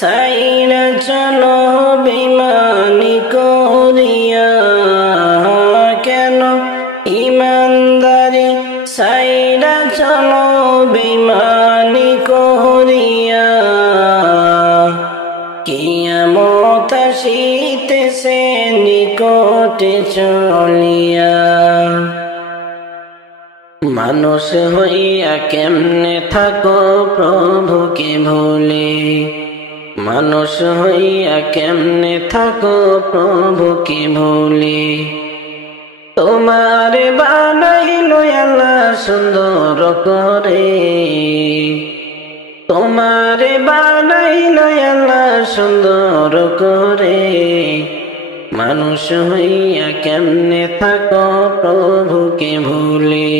সাইরা চলো বেঈমানি করিয়া, কেন ইমানদারি সাইরা চলো বেঈমানি করিয়া। কিয়ামত আসিতেছে নিকটে চলিয়া। মানুষ হইয়া কেমনে থাকো প্রভুকে ভুলে, মানুষ হইয়া কেমনে থাকো প্রভুকে ভুলে। তোমার বানাইলো আল্লাহ সুন্দর করে, তোমারে বানাইলো আল্লাহ সুন্দর করে, মানুষ হইয়া কেমনে থাকো প্রভুকে ভুলে,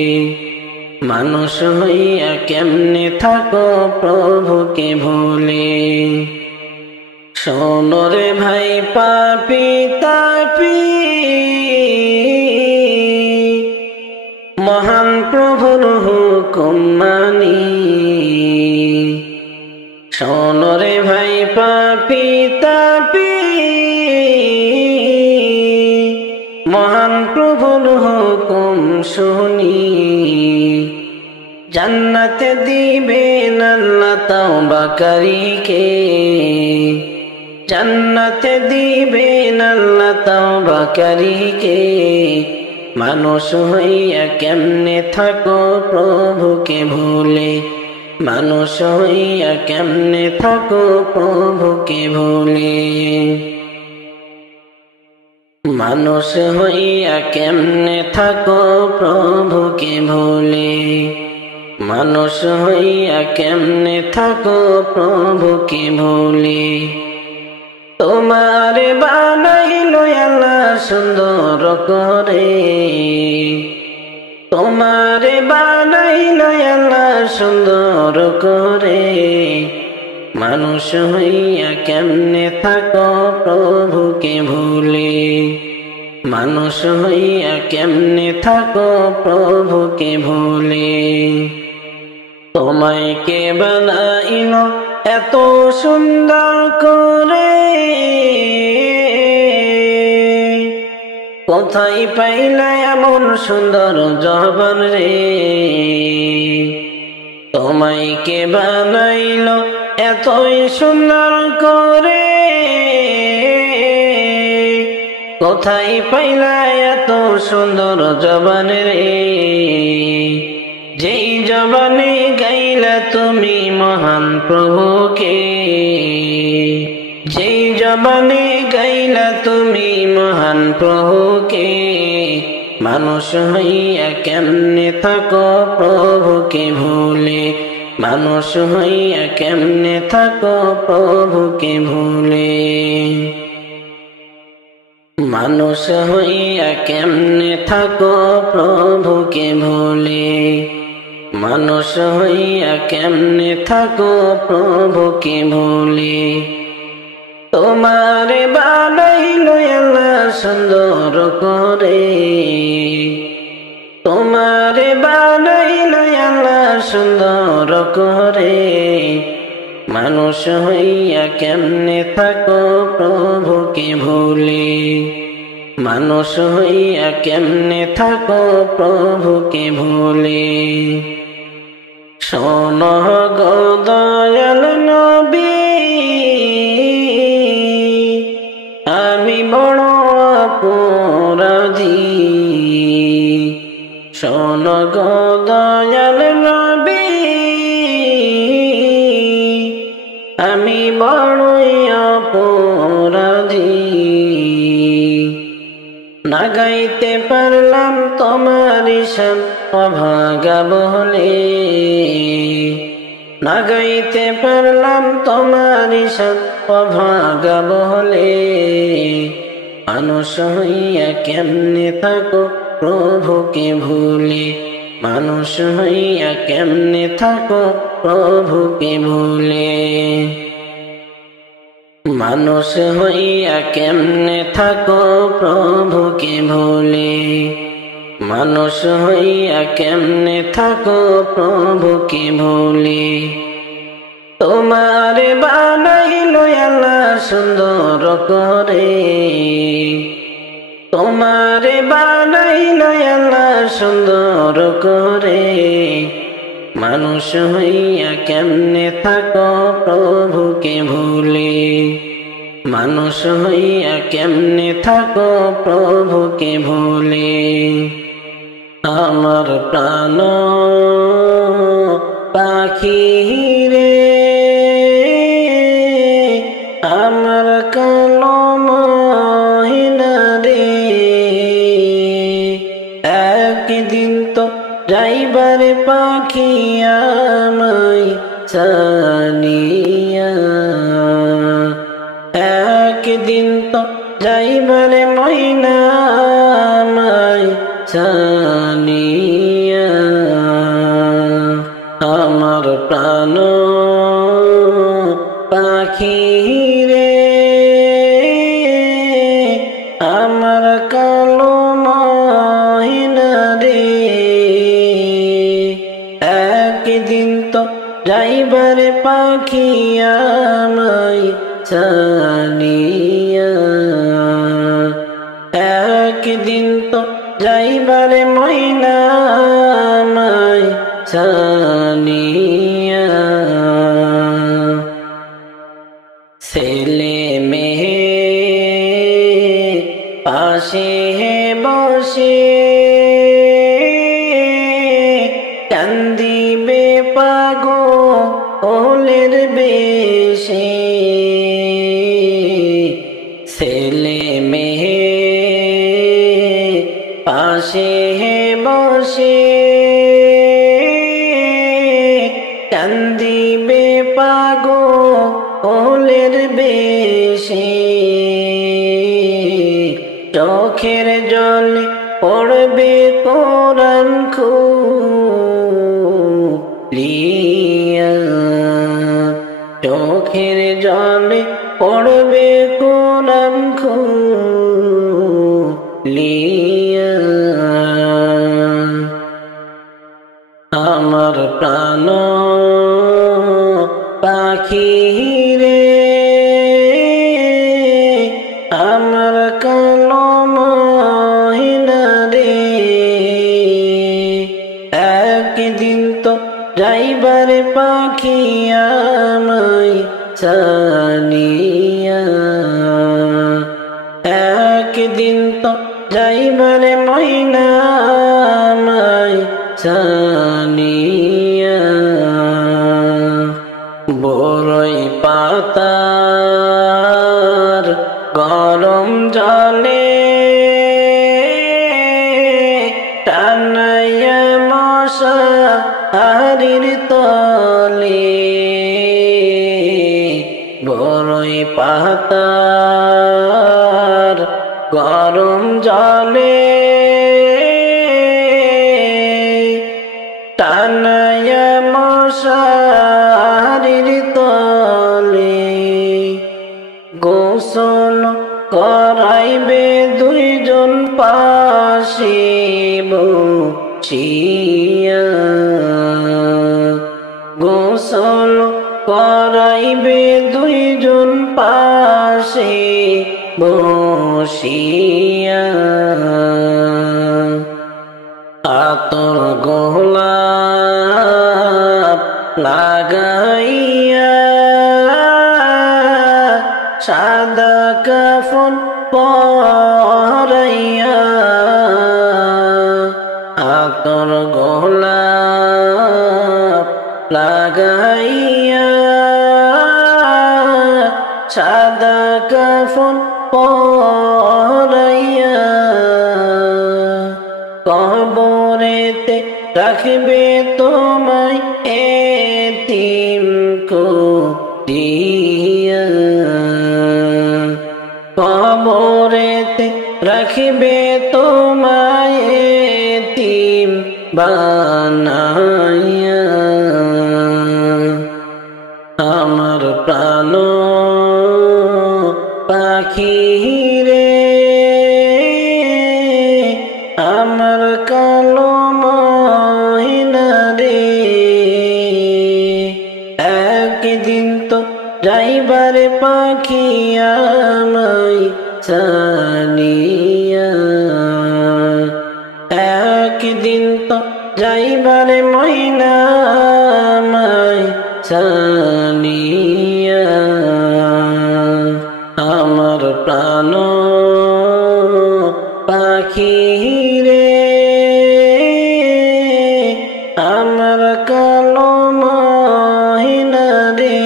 মানুষ হইয়া কেমনে থাকো প্রভুকে ভুলে। শোনো রে ভাই পাপী তাপী, মহান প্রভুর হুকুম মানি। শোনো রে ভাই পাপী তাপী, মহান প্রভুর হুকুম শুনি। জান্নাতে দিবেন আল্লাহ তাওবাকারীকে, জান্নাতে দিবেন আল্লাহ তাওবাকারীকে। মানুষ হইয়া কেমনে থাকো প্রভুকে ভুলে, মানুষ হইয়া কেমনে থাকো প্রভুকে ভুলে। মানুষ হইয়া কেমনে থাকো প্রভুকে ভুলে, মানুষ হইয়া কেমনে থাকো প্রভুকে ভুলে। তোমারে বানাইলো আল্লাহ সুন্দর করে, তোমারে বানাইলো আল্লাহ সুন্দর করে। মানুষ হইয়া কেমনে থাকো প্রভুকে ভুলে, মানুষ হইয়া কেমনে থাকো প্রভুকে ভুলে। তোমায় কে বানাইলো এত সুন্দর করে, কোথায় পাইলা এমন সুন্দর জবান রে। তোমায় কে বানাইলো এতই সুন্দর করে, কোথায় পাইলা এত সুন্দর জবান রে। যেই জবানে গাইলা তুমি মহান প্রভুকে, যেই জবানে গাইলা তুমি মহান প্রভুকে। মানুষ হইয়া কেমনে থাকো প্রভুকে ভুলে, মানুষ হইয়া কেমনে থাকো প্রভুকে ভুলে। মানুষ হইয়া কেমনে থাকো প্রভুকে ভুলে, মানুষ হইয়া কেমনে থাকো প্রভুকে ভুলে। তোমারে বানাইলো আল্লাহ সুন্দর করে, তোমারে বানাইলো আল্লাহ সুন্দর করে। মানুষ হইয়া কেমনে থাকো প্রভুকে ভুলে, মানুষ হইয়া কেমনে থাকো প্রভুকে ভুলে। শোনো গো দয়াল নবী, আমি বড় অপরাধী। শোনো গো দয়াল নবী, আমি বড়ই অপরাধী। না গাইতে পারলাম তোমার শান অভাগা বলে, না গাইতে পারলাম তোমার শান অভাগা বলে। মানুষ হইয়া কেমনে থাকো প্রভুকে ভুলে, মানুষ হইয়া কেমনে থাকো প্রভুকে ভুলে। মানুষ হইয়া কেমনে থাকো প্রভুকে ভুলে, মানুষ হইয়া কেমনে থাকো প্রভুকে ভুলে। তোমারে বানাইলো আল্লাহ সুন্দর করে, তোমারে বানাইলো আল্লাহ সুন্দর করে। মানুষ হইয়া কেমনে থাকো প্রভুকে ভুলে, মানুষ হইয়া কেমনে থাকো প্রভুকে ভুলে। আমার প্রাণ পাখি রে, আমার কালো মহিনা রে। একদিন তো যাইবারে পাখি আমায় একদিন তো যাইবারে ময়না আমায় ছানিয়া আমার প্রাণ পাখি রে আমার কালো ময়না রে একদিন তো যাইবারে পাখি আমায় ছানিয়া একদিন তো যাইবারে ময়না আমায় ছানিয়া ছেলে মেয়ে পাশে বসে কান্দিবে পাগলের বেশে ছেলে মেয়ে পাশে বসে কান্দিবে পাগলের বেশে চোখের জলে পড়বে কোরআন খুলিয়া চোখের জলে পড়বে কোরআন খুলিয়া আমার প্রাণ পাখি রে আমার কালো ময়না রে একদিন তো যাইবারে পাখি আমায় ছানিয়া একদিন তো যাইবারে ময়না আমায় ছানিয়া বড়ই পাতার গরম জলে টানাইয়া মশারির তলে বড়ই পাতার গরম জলে টানাইয়া মশারির তলে গোসল করাইবে দুইজন পাশে বসিয়া গোসল করাইবে দুইজন পাশে বসিয়া আতর গোলাপ লাগাইয়া সাদা কাফন পরাইয়া আতর গোলাপ লাগাইয়া সাদা কাফন পরাইয়া কবরেতে রাখবে তোমায় এতিম করিয়া কবরেতে রাখবে তোমায় এতিম বানাইয়া আমার প্রাণ পাখি রে আমার কালো ময়না রে একদিন তো যাইবারে পাখি আমায় ছানিয়া একদিন তো যাইবারে ময়না আমায় ছানিয়া আমার প্রাণ পাখি রে আমার কালো ময়না রে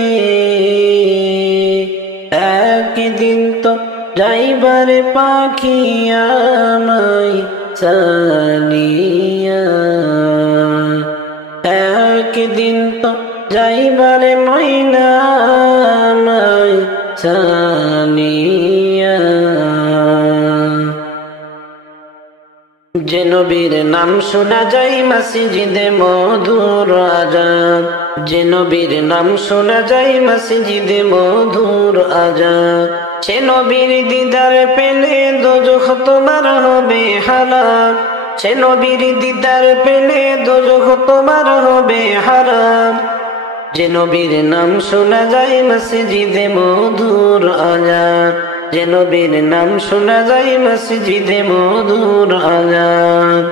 একদিন তো যাইবারে পাখি আমায় ছানিয়া একদিন তো যাইবারে ময়না আমায় ছানিয়া আনিয়া। যে নবীর নাম শোনা যায় মসজিদে মধুর আজান, যে নবীর নাম শোনা যায় মসজিদে মধুর আজান, সে নবীর দিদার পেলে দোজখ তোমার হবে হারাম, সে নবীর দিদার পেলে দোজখ তোমার হবে হারাম। যে নবীর নাম শোনা যায় মসজিদে মধুর আজান, যে নবীর নাম শোনা যায় মসজিদে মধুর আজান।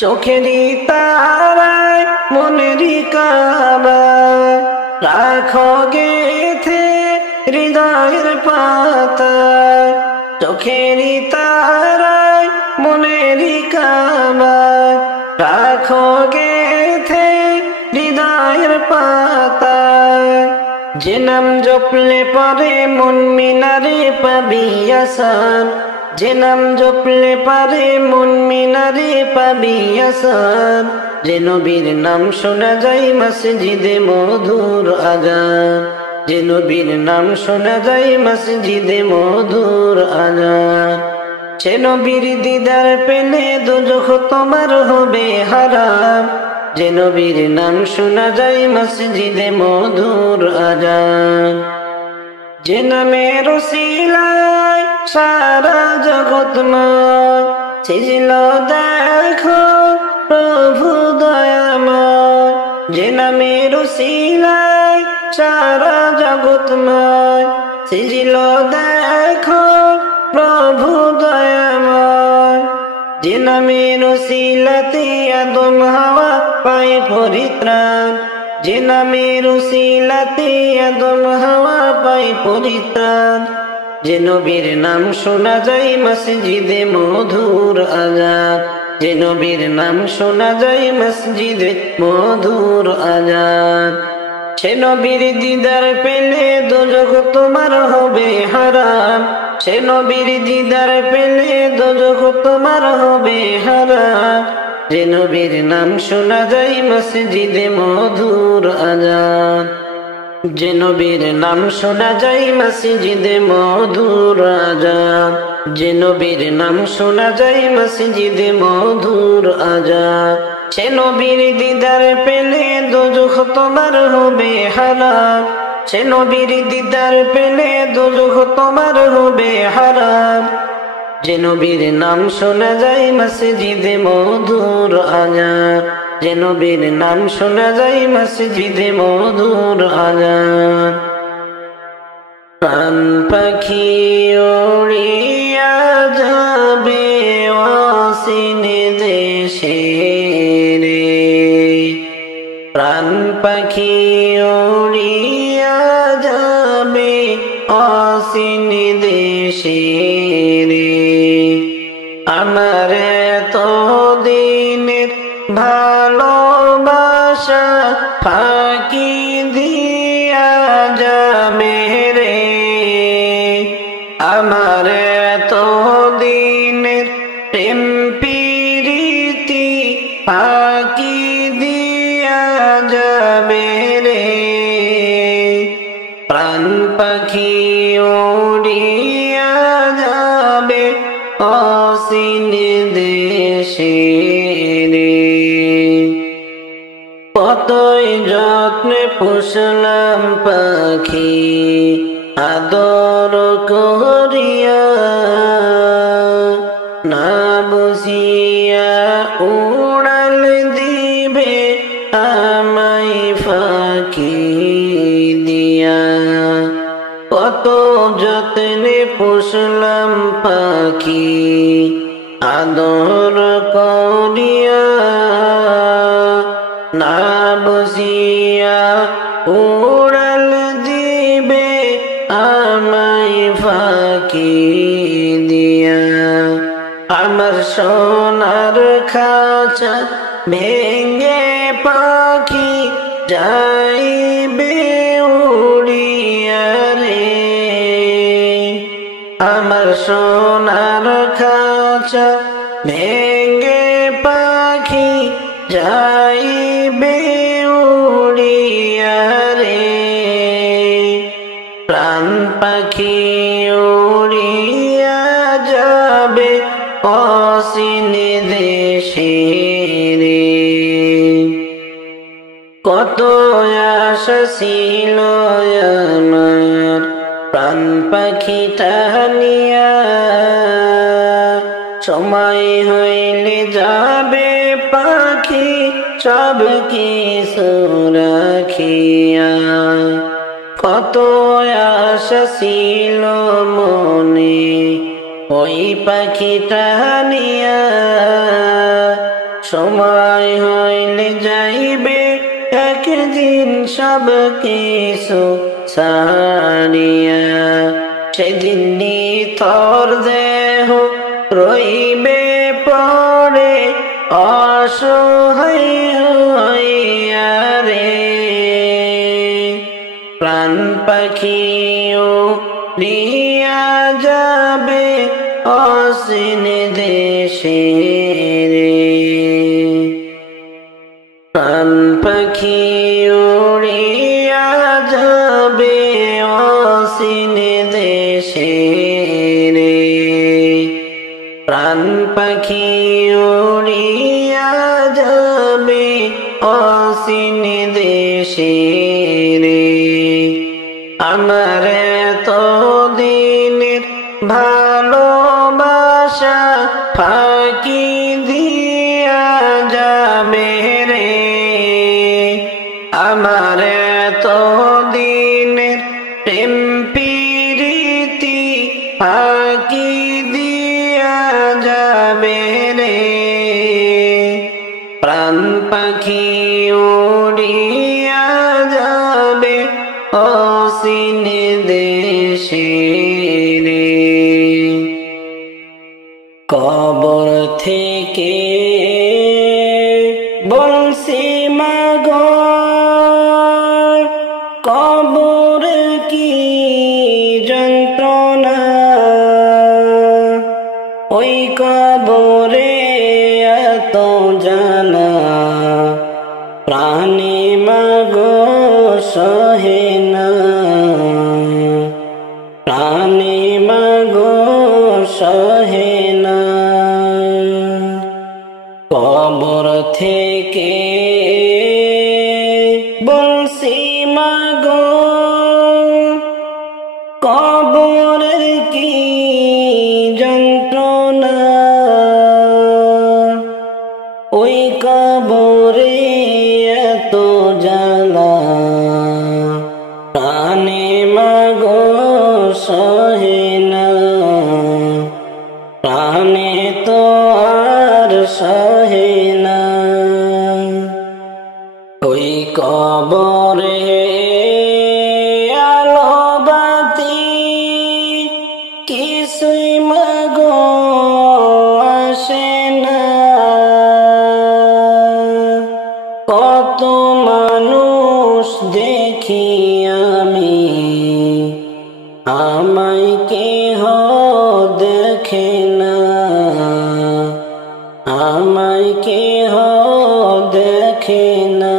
চোখেরই তারায় মনেরই কাবায় রাখো গেথে হৃদয়ের পাতায়, চোখেরই তারায় মনেরই কাবায় রাখো গেথে হৃদয়ের পাতায়। যে নাম জপলে পরে মন মিনারে পাবি আসান, যে নাম জপলে পারে মন মিনারে পাবি আসান। যে নবীর নাম শোনা যায় মসজিদে মধুর আজান, যে নবীর নাম শোনা যায় মসজিদে মধুর আজান, সে নবীর দিদার পেলে দোজখ তোমার হবে হারাম। যে নবীর নাম শোনা যায় মসজিদে মধুর আজান। যে নামের উসিলায় সারা জগৎময় ছিল দেখো প্রভু দয়াময়, যে নামের উসিলায় সারা জগৎময় ছিল দেখো প্রভু দয়াময়। যে নামের উসিলাতে আদম হাওয়া পায় পরিত্রাণ, যে নামের উসিলাতে আদম হাওয়া পায় পরিত্রাণ। যে নবীর নাম শোনা যায় মসজিদে মধুর আজান, যে নবীর নাম শোনা যায় মসজিদে মধুর আজান, সে নবীর দিদার পেলে দোজখ তোমার হবে হারাম, সে নবীর দিদার পেলে দোজখ তোমার হবে হারাম। যে নবীর নাম শোনা যায় মসজিদে মধুর আজান, যে নবীর নাম শোনা যায় মসজিদে মধুর আজান, যে নবীর নাম শোনা যায় মসজিদে মধুর আজান, সে নবীর দিদার পেলে দোজখ তোমার হবে হারাম, সে নবীর দিদার পেলে দোজখ তোমার হবে হারাম। যে নবীর নাম শোনা যায় মসজিদে মধুর আজান, যে নবীর নাম শোনা যায় মসজিদে মধুর আজান। প্রাণ পাখি উড়িয়া যাবে অসীম দেশে রে, প্রাণ পাখি উড়িয়া যাবে অসীম দেশে রে। আমার তো দিনের ভালোবাসা ফাঁকি দিয়া যাবে রে, আমার তো দিনের প্রেম প্রীতি ফাঁকি দিয়া যাবে রে। প্রাণ পাখি উড়িয়া যাবে অসীম দেশে রে। কতই যত্নে পুষলাম পাখি আদর করিয়া, না বুঝিয়া উড়াল দিবে আমায় ফাঁকি দিয়া। কত যত্নে পুষলাম পাখি আদর করিয়া, না বুঝিয়া উড়াল দিবে আমায় ফাঁকি দিয়া। আমার সোনার খাঁচা ভেঙে পাখি যাইবে উড়িয়া রে, আমার সোনার খাঁচা ভেঙে পাখি যাইবে উড়িয়া রে। প্রাণ পাখি উড়িয়া যাবে অসীম দেশে রে। কত আশা ছিল আমার প্রাণ পাখিটা নিয়া, সময় হইলে যাবে পাখি সব কিছু রাখিয়া। কত আশা ছিল মনে ওই পাখিটা নিয়া, সময় হইলে যাইবে একদিন সব কিছু ছাড়িয়া। সেদিন তোর দেহ রইবে পড়ে অসহায় হইয়া রে। প্রাণ পাখি উড়িয়া যাবে অসীম দেশে রে। প্রাণ পাখি উড়িয়া যাবে অসীম দেশে রে। প্রাণ পাখি উড়িয়া যাবে অসীম দেশে রে। আমার তো দিনের ভালোবাসা ফাঁকি দিয়া যাবে রে। আমার তো দিনের প্রেম প্রীতি ফাঁকি দিয়া যাবে রে। প্রাণ পাখি উড়িয়া যাবে অসীম দেশে রে। কবর থেকে বলছি মাগো কবর কি যন্ত্রণা, ওই কবরে এত জ্বালা প্রাণে মাগো সহে না। প্রাণে মাগো সহে না। কবর থেকে বলছি মাগো কবরের কি যন্ত্রণা, ওই কবরে এত জ্বালা প্রাণে মাগো সহে না। প্রাণে তো আর সহে না। ওই কবরে আলো বাতি কিছুই মাগো আসে না। কত মানুষ দেখি আমি আমায় কেহ দেখে না। আমায় কেহ দেখে না।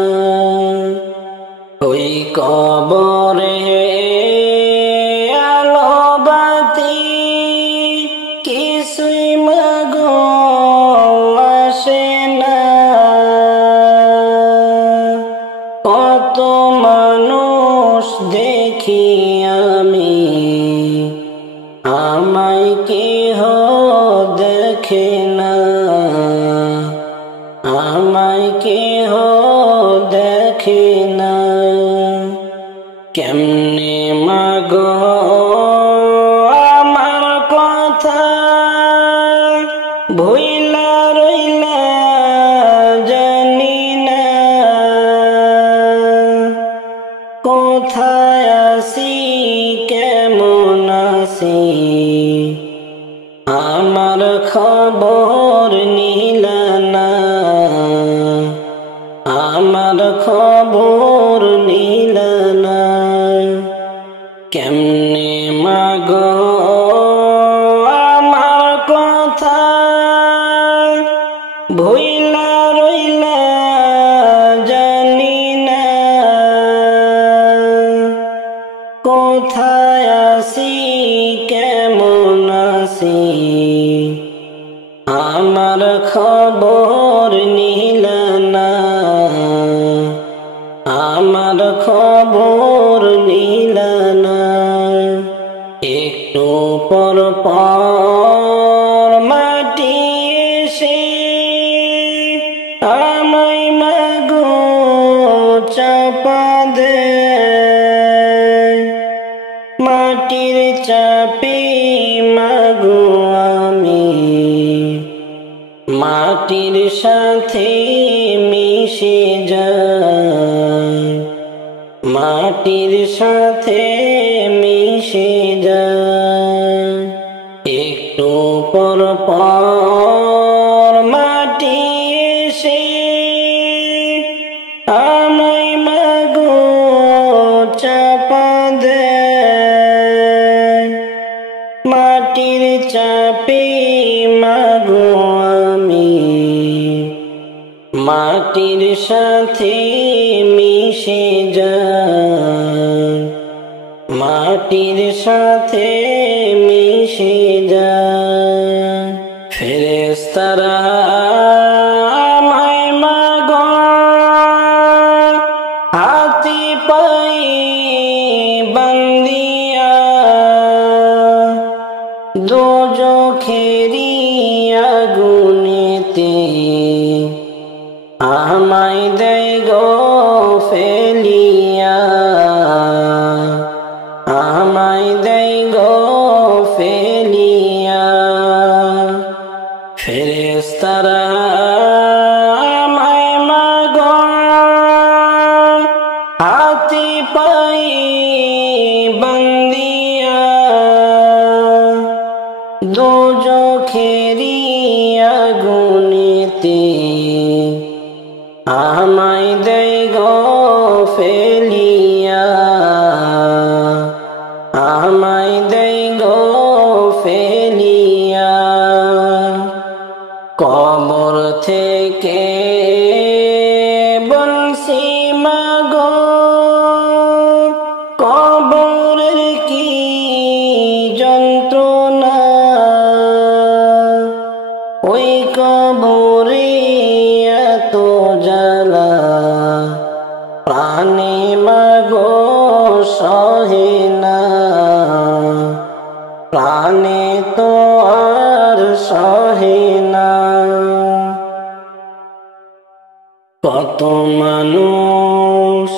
ওই কবরে আলো বাতি কিছুই মাগো আসে না। কত মানুষ দেখি আমি আমায় কেহ দেখে না। আমায় কেহ দেখে না। কেমনে মাগো আমার কথা ভুইলা রইলা জানি না। কোথায় আছি কেমন আছি আমার খবর নিলা না। আমার খবর নিলা না। কেমনে মাগো আমার কথা ভুইলা রইলা জানি না। কোথায় আছি পর পর মাটি এসে আমায় মাগো চাপা দেয়, মাটির চাপে মাগো আমি মাটির সাথে মিশে যাই, মাটির সাথে মিশে যাই। একটু পর পর মাটি এসে আমায় মাগো চাপা দেয়, মাটির চাপে মাগো আমি মাটির সাথে মিশে যাই, মাটির সাথে মিশে যাই। ফেরেশতারা আমায় মাগো হাতে পায়ে বান্ধিয়া দোজখেরি আগুনেতে আমায় দেয় গো ফেলিয়া, আমায় দেয় গো ফেলিয়া। ফেরেশতারা আমায় মাগো হাতে পায়ে বান্ধিয়া দোজখেরি আগুনেতে আমায় দেয় গো ফেলিয়া, আমায় দেয় গো ফেলিয়া। কবর থেকে বলছি মাগো কবরের কি যন্ত্রণা, ওই কবরে এত জ্বালা প্রাণে মাগো সহে না, প্রাণে তো আর সহে না। কত মানুষ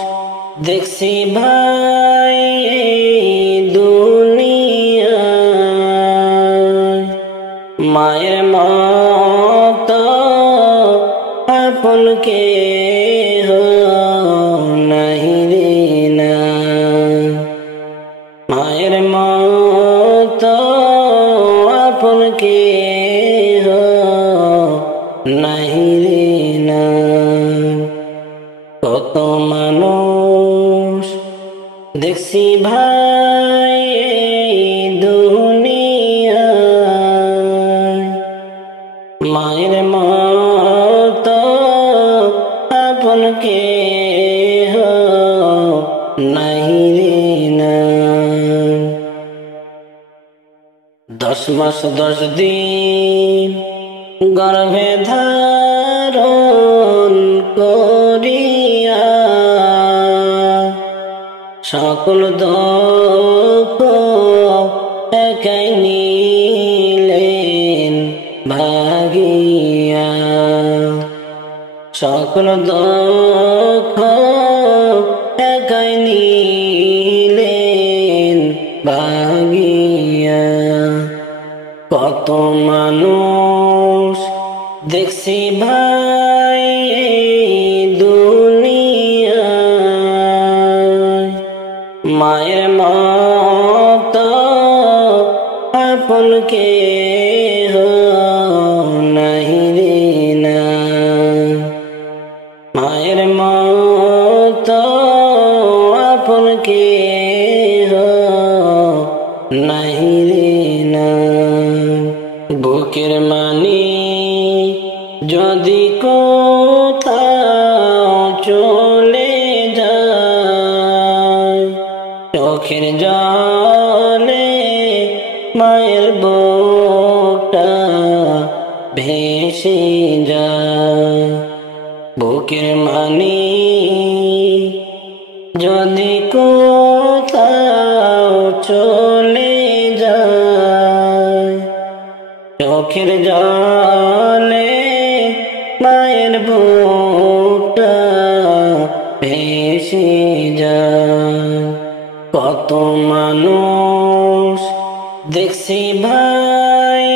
দেখছি ভাই দুনিয়ায়, মায়ের মতো আপন কেহ নাহি রে না, মায়ের মতো আপন কেহ নাহি রে না। কত মানুষ দেখছি ভাই দুনিয়ায়, মায়ের মতো আপন কেহ নাহি রে না। 10 মাস 10 দিন গর্ভে ধারণ করিয়া সকল দুঃখ একাই নিলেন ভাগিয়া, সকল দুঃখ একাই নিলেন ভাগিয়া। কত মানুষ দেখছি ভাই দুনিয়ায়, মায়ের মতো আপন কেহ নাহি রে না, মায়ের মতো আপন কেহ নাহি রে না। বুকের মানি যদি কোথাও চলে যায়, চোখের জলে মায়ের বুকটা ভেসে যায়। বুকের মানি যদি কোথাও চলে যায়, চোখের জলে মায়ের বুকটা ভেসে যায়। কত মানুষ দেখছি ভাই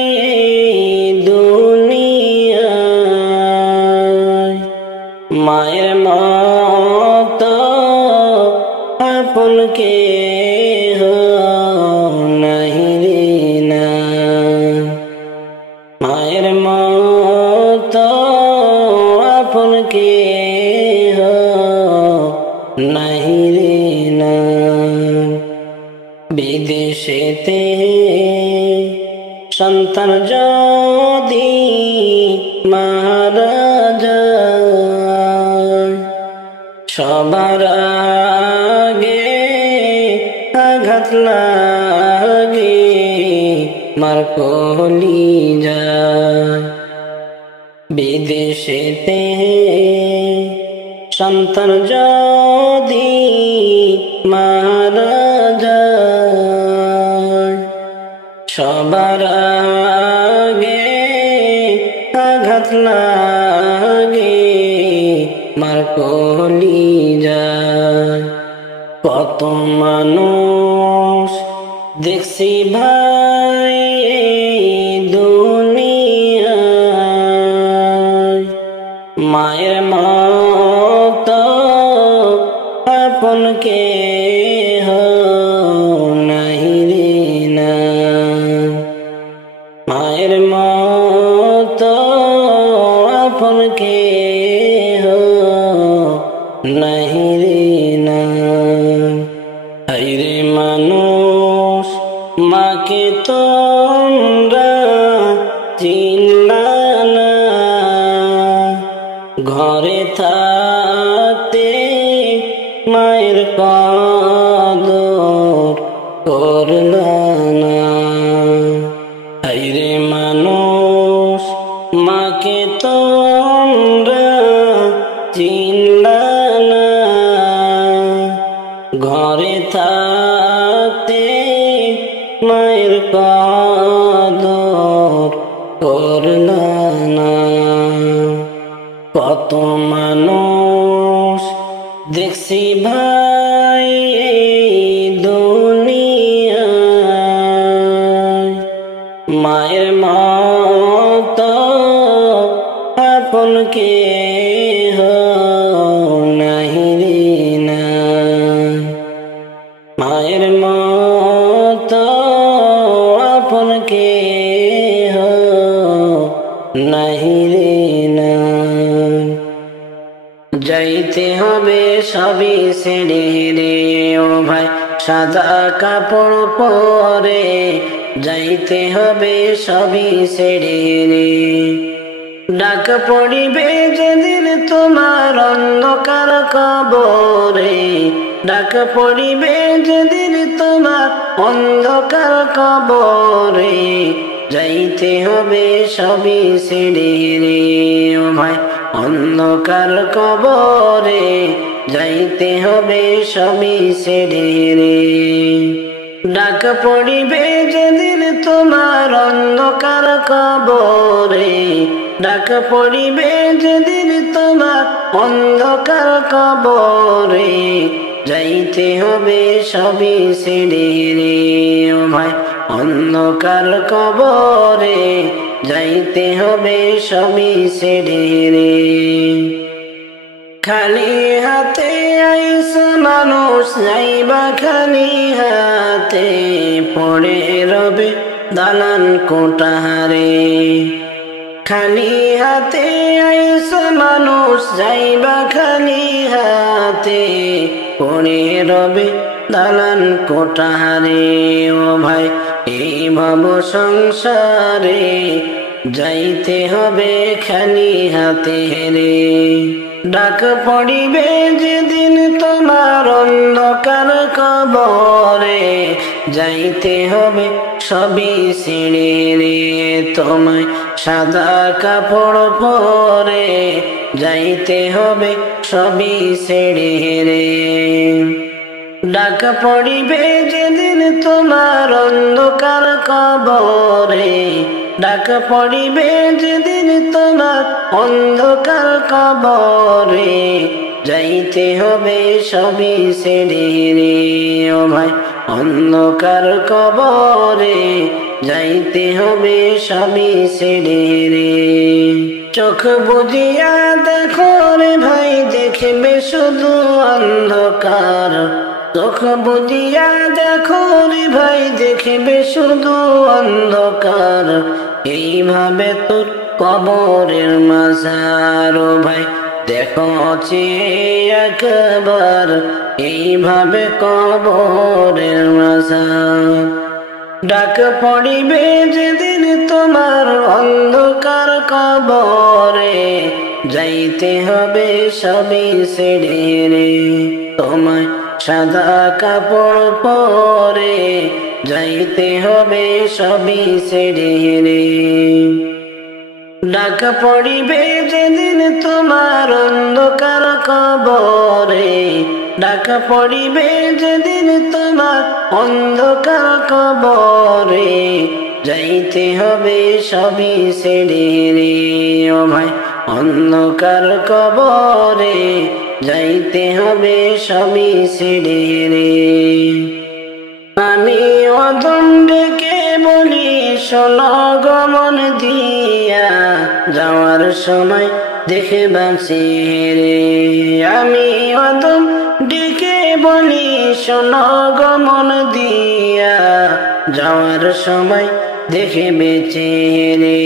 দুনিয়ায়, মায়ের মতো আপন কেহ নাহি রে না। মায়ের মতো আপন কেহ নাহি রে না। বিদেশেতে সন্তান যদি মারা যায়, সবার আগে আঘাত লাগে মার কলিজায়। বিদেশেতে সন্তান যদি মারা যায়, সবার আগে আঘাত লাগে মার কলিজায়। কত মানুষ দেখছি ভাই দুনিয়ায়, মায়ের মতো আপন কেহ নাহি রে না। মায়ের মতো আপন কেহ নাহি রে না। হায়রে মানুষ মাকে তোমরা চিনলা না, ঘরে থাকতে মায়ের কদর করলা না। হায়রে মানুষ মাকে তোমরা চিনলা না, ঘরে থাকতে মায়ের কদর করলা না। কত মানুষ দেখছি ভাই দুনিয়ায়, মায়ের মতো আপন কেহ নাহি রে না। মায়ের মতো আপন কেহ নাহি রে না। যাইতে হবে সবই ছেড়ে রে ও ভাই সাদা কাপড় পরে, যাইতে হবে সবই ছেড়ে রে। ডাক পড়িবে যেদিন তোমার অন্ধকার কবরে, ডাক পড়িবে যেদিন তোমার অন্ধকার কবরে, যাইতে হবে সবই ছেড়ে রে ও ভাই অন্ধকার কবরে, যাইতে হবে সবই ছেড়ে রে। ডাক পড়িবে যেদিন তোমার অন্ধকার কবরে, ডাক পড়িবে যেদিন তোমার অন্ধকার কবরে, যাইতে হবে সবই ছেড়ে রে ও ভাই অন্ধকার কবরে, যাইতে হবে সবই ছেড়ে রে। খালি হাতে আইস মানুষ যাইবা খালি হাতে, পড়ে রবে দালান কোঠারে। খালি হাতে আইস মানুষ যাইবা খালি হাতে, পড়ে রবে দালান কোঠারে ও ভাই এই ভব সংসারে, যাইতে হবে খালি হাতে রে। ডাক পড়িবে যেদিন তোমার অন্ধকার কবরে, যাইতে হবে সবই ছেড়ে রে। তোমায় সাদা কাপড় পরে, যাইতে হবে সবই ছেড়ে রে। ডাক পড়িবে যেদিন তোমার অন্ধকার কবরে, ডাক পড়িবে যেদিন তোমার অন্ধকার কবরে, যাইতে হবে সবই ছেড়ে রে। ও ভাই অন্ধকার কবরে যাইতে হবে সবই ছেড়ে রে। চোখ বুজিয়া দেখো রে ভাই, দেখবে শুধু অন্ধকার। চোখ বুজিয়া দেখো রে ভাই, দেখবে শুধু অন্ধকার। এইভাবে তোর কবরের মাঝার, ও ভাই দেখো একবার, এইভাবে কবরের মাঝার। ডাক পড়িবে যেদিন তোমার অন্ধকার কবরে, যাইতে হবে সবই ছেড়ে রে। তোমায় সাদা কাপড় পরে, যাইতে হবে সবই ছেড়ে রে। ডাক পড়িবে যেদিন তোমার অন্ধকার কবরে, ডাক পড়িবে যেদিন তোমার অন্ধকার কবরে, যাইতে হবে সবই ছেড়ে রে। ও ভাই অন্ধকার কবরে যাইতে হবে সবই ছেড়ে রে। আমি অদম ডেকে বলি শোনো গমন দিয়া, যাওয়ার সময় দেখে বাঁচি রে। আমি অদম ডেকে বলি শোনো গমন দিয়া, যাওয়ার সময় দেখে বেঁচে রে।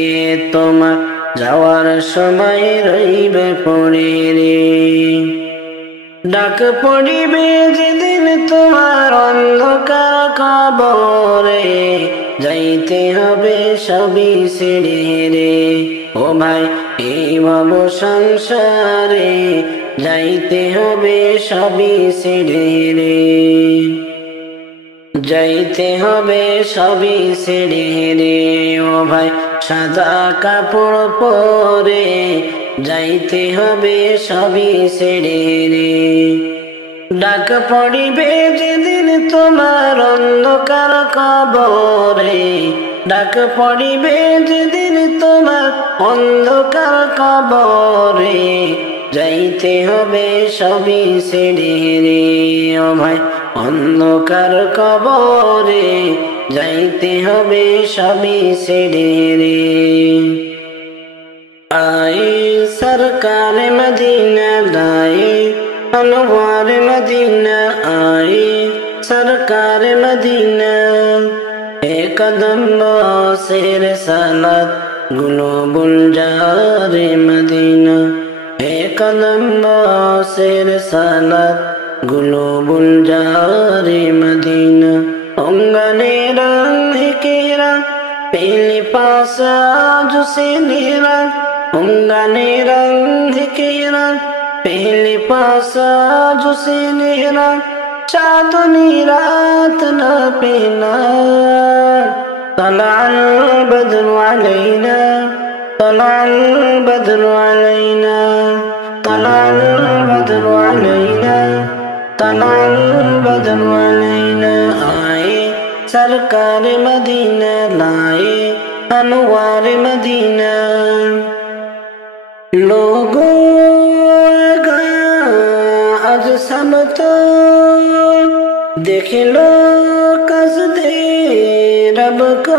তোমার যাওয়ার সময় রইবে পড়ে রে। ডাক পড়িবে যেদিন তোমার অন্ধকার কবরে, যাইতে হবে সবই ছেড়ে রে। ও ভাই এই ভব সংসারে, যাইতে হবে সবই ছেড়ে রে। যাইতে হবে সবই ছেড়ে রে। ও ভাই সাদা কাপড় পরে, যাইতে হবে সবই ছেড়ে রে। ডাক পড়িবে যেদিন তোমার অন্ধকার কবরে, ডাক পড়িবে যেদিন তোমার অন্ধকার কবরে, যাইতে হবে সবই ছেড়ে রে। ও ভাই অন্ধকার কবরে যাইতে হবে সবই ছেড়ে রে। आए सरकार मदीना लाए अनवार मदीना, आए सरकार मदीना। एक कदम से रसालत गुलोबुल जारे मदीना, एक कदम से रसालत गुलोबुल जारे मदीना। अंगने रंग के रंग पहले पासा जो से नेरा, अंगने रंग के रंग पहले पासा जो से नेरा। चांदनी रात न पहना, तलअल बद्र अलैना, तलअल बद्र अलैना, तलअल बद्र अलैना, तलअल बद्र अलैना। आए सरकार मदीना लाए अनवार मदीना। लोगों आज सब तो देख लो कसदे रब को,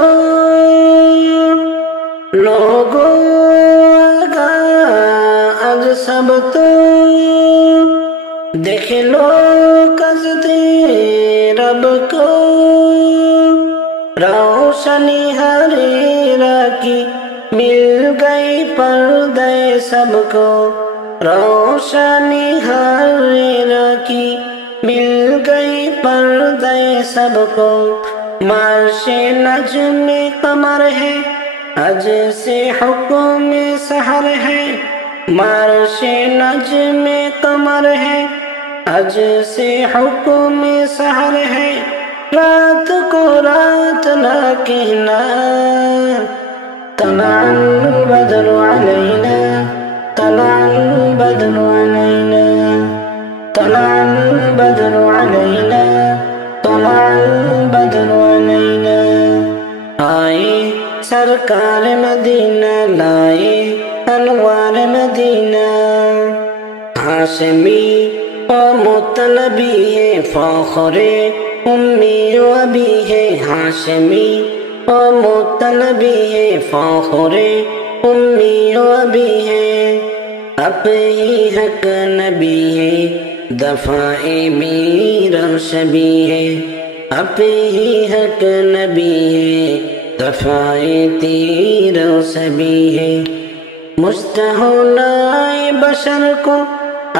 लोगों आज सब तो देख लो कसदे रब को। रोशनी हरीरा की मिल गई पर्दे सबको, रोशनी हरीरा की मिल गई पर्दे सबको। मार्शे नज्म कमर है आज से हुक्म सहर है, मार्शे नज्म कमर है आज से हुक्म सहर है। रात को रात न कहना, तलअल बद्र अलैना, तलअल बद्र अलैना, तलअल बद्र अलैना, तलअल बद्र अलैना। आए سرکار مدینہ لائے انوار مدینہ ہاشمی اور مطلبی ہے فخر امی و ابی ہے ہاشمی اور مطلبی ہے فخر امی و ابی ہے اب ہی حق نبی ہے دفاع میر شبی ہے اب ہی حق نبی ہے دفاع تیر سبی ہے مستہونائے بشر کو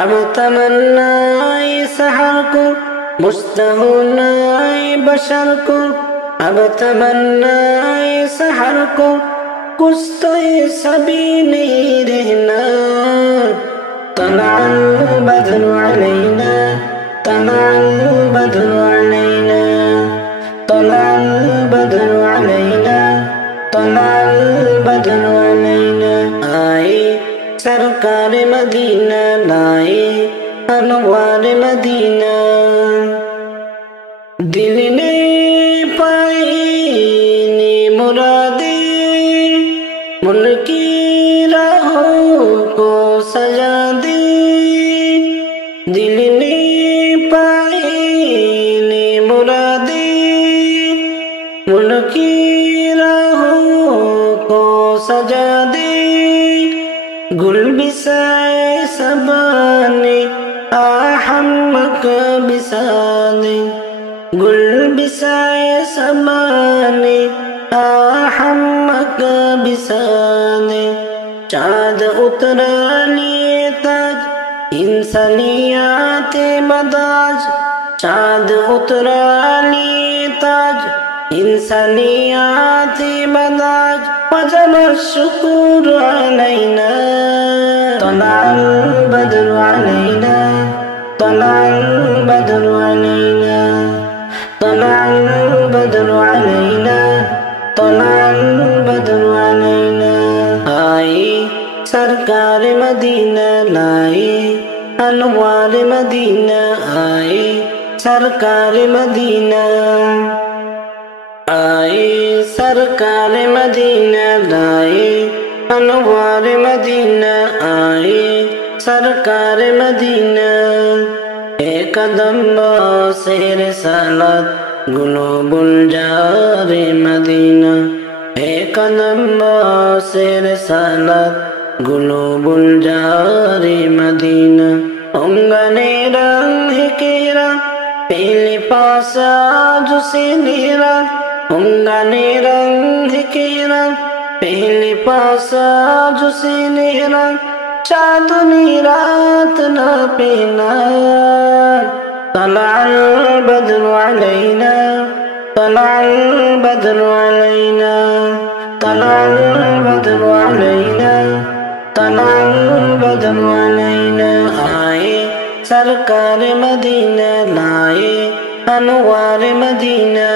اب تمنائے سحر کو مستہونائے بشر کو اب تمنائے سحر کو کچھ تو سبھی نہیں رہنا طلع البدر علینا طلع البدر علینا طلع البدر علینا طلع البدر علینا آئے سرکار مدینہ لائے انوار مدینہ دل نے پائی نے مرادیں من کی راہوں کو سجا دے دل نے پائی نے مرادیں من کی راہوں کو سجا دے گل بسائے سبانے آہمک بسانے گل بسائے سبانے آہمک بسانے چاند اترا لیے تاج انسانیات مداج چاند اترا لیے تاج انسانیات مداج وجب الشکر علینا طلع البدر علینا طلع البدر علینا طلع البدر علینا طلع البدر علینا آئے سرکار مدینہ لائے انوار مدینہ آئے سرکار مدینہ آئے سرکار مدینہ لائے انوار مدینہ آئے سرکار مدینہ ایک قدم سے رسالت گلوب الجار مدینہ ایک قدم سے رسالت گلوب الجار مدینہ انگنے رنگ کیرا پہلے پاس آج سے نیرا انگنے رنگ کیرا پہلے پاس آج سے نیرا چاندنی رات نہ پینا طلع البدر علینا طلع البدر علینا طلع البدر علینا طلع البدر علینا آئے سرکار مدینہ لائے انوار مدینہ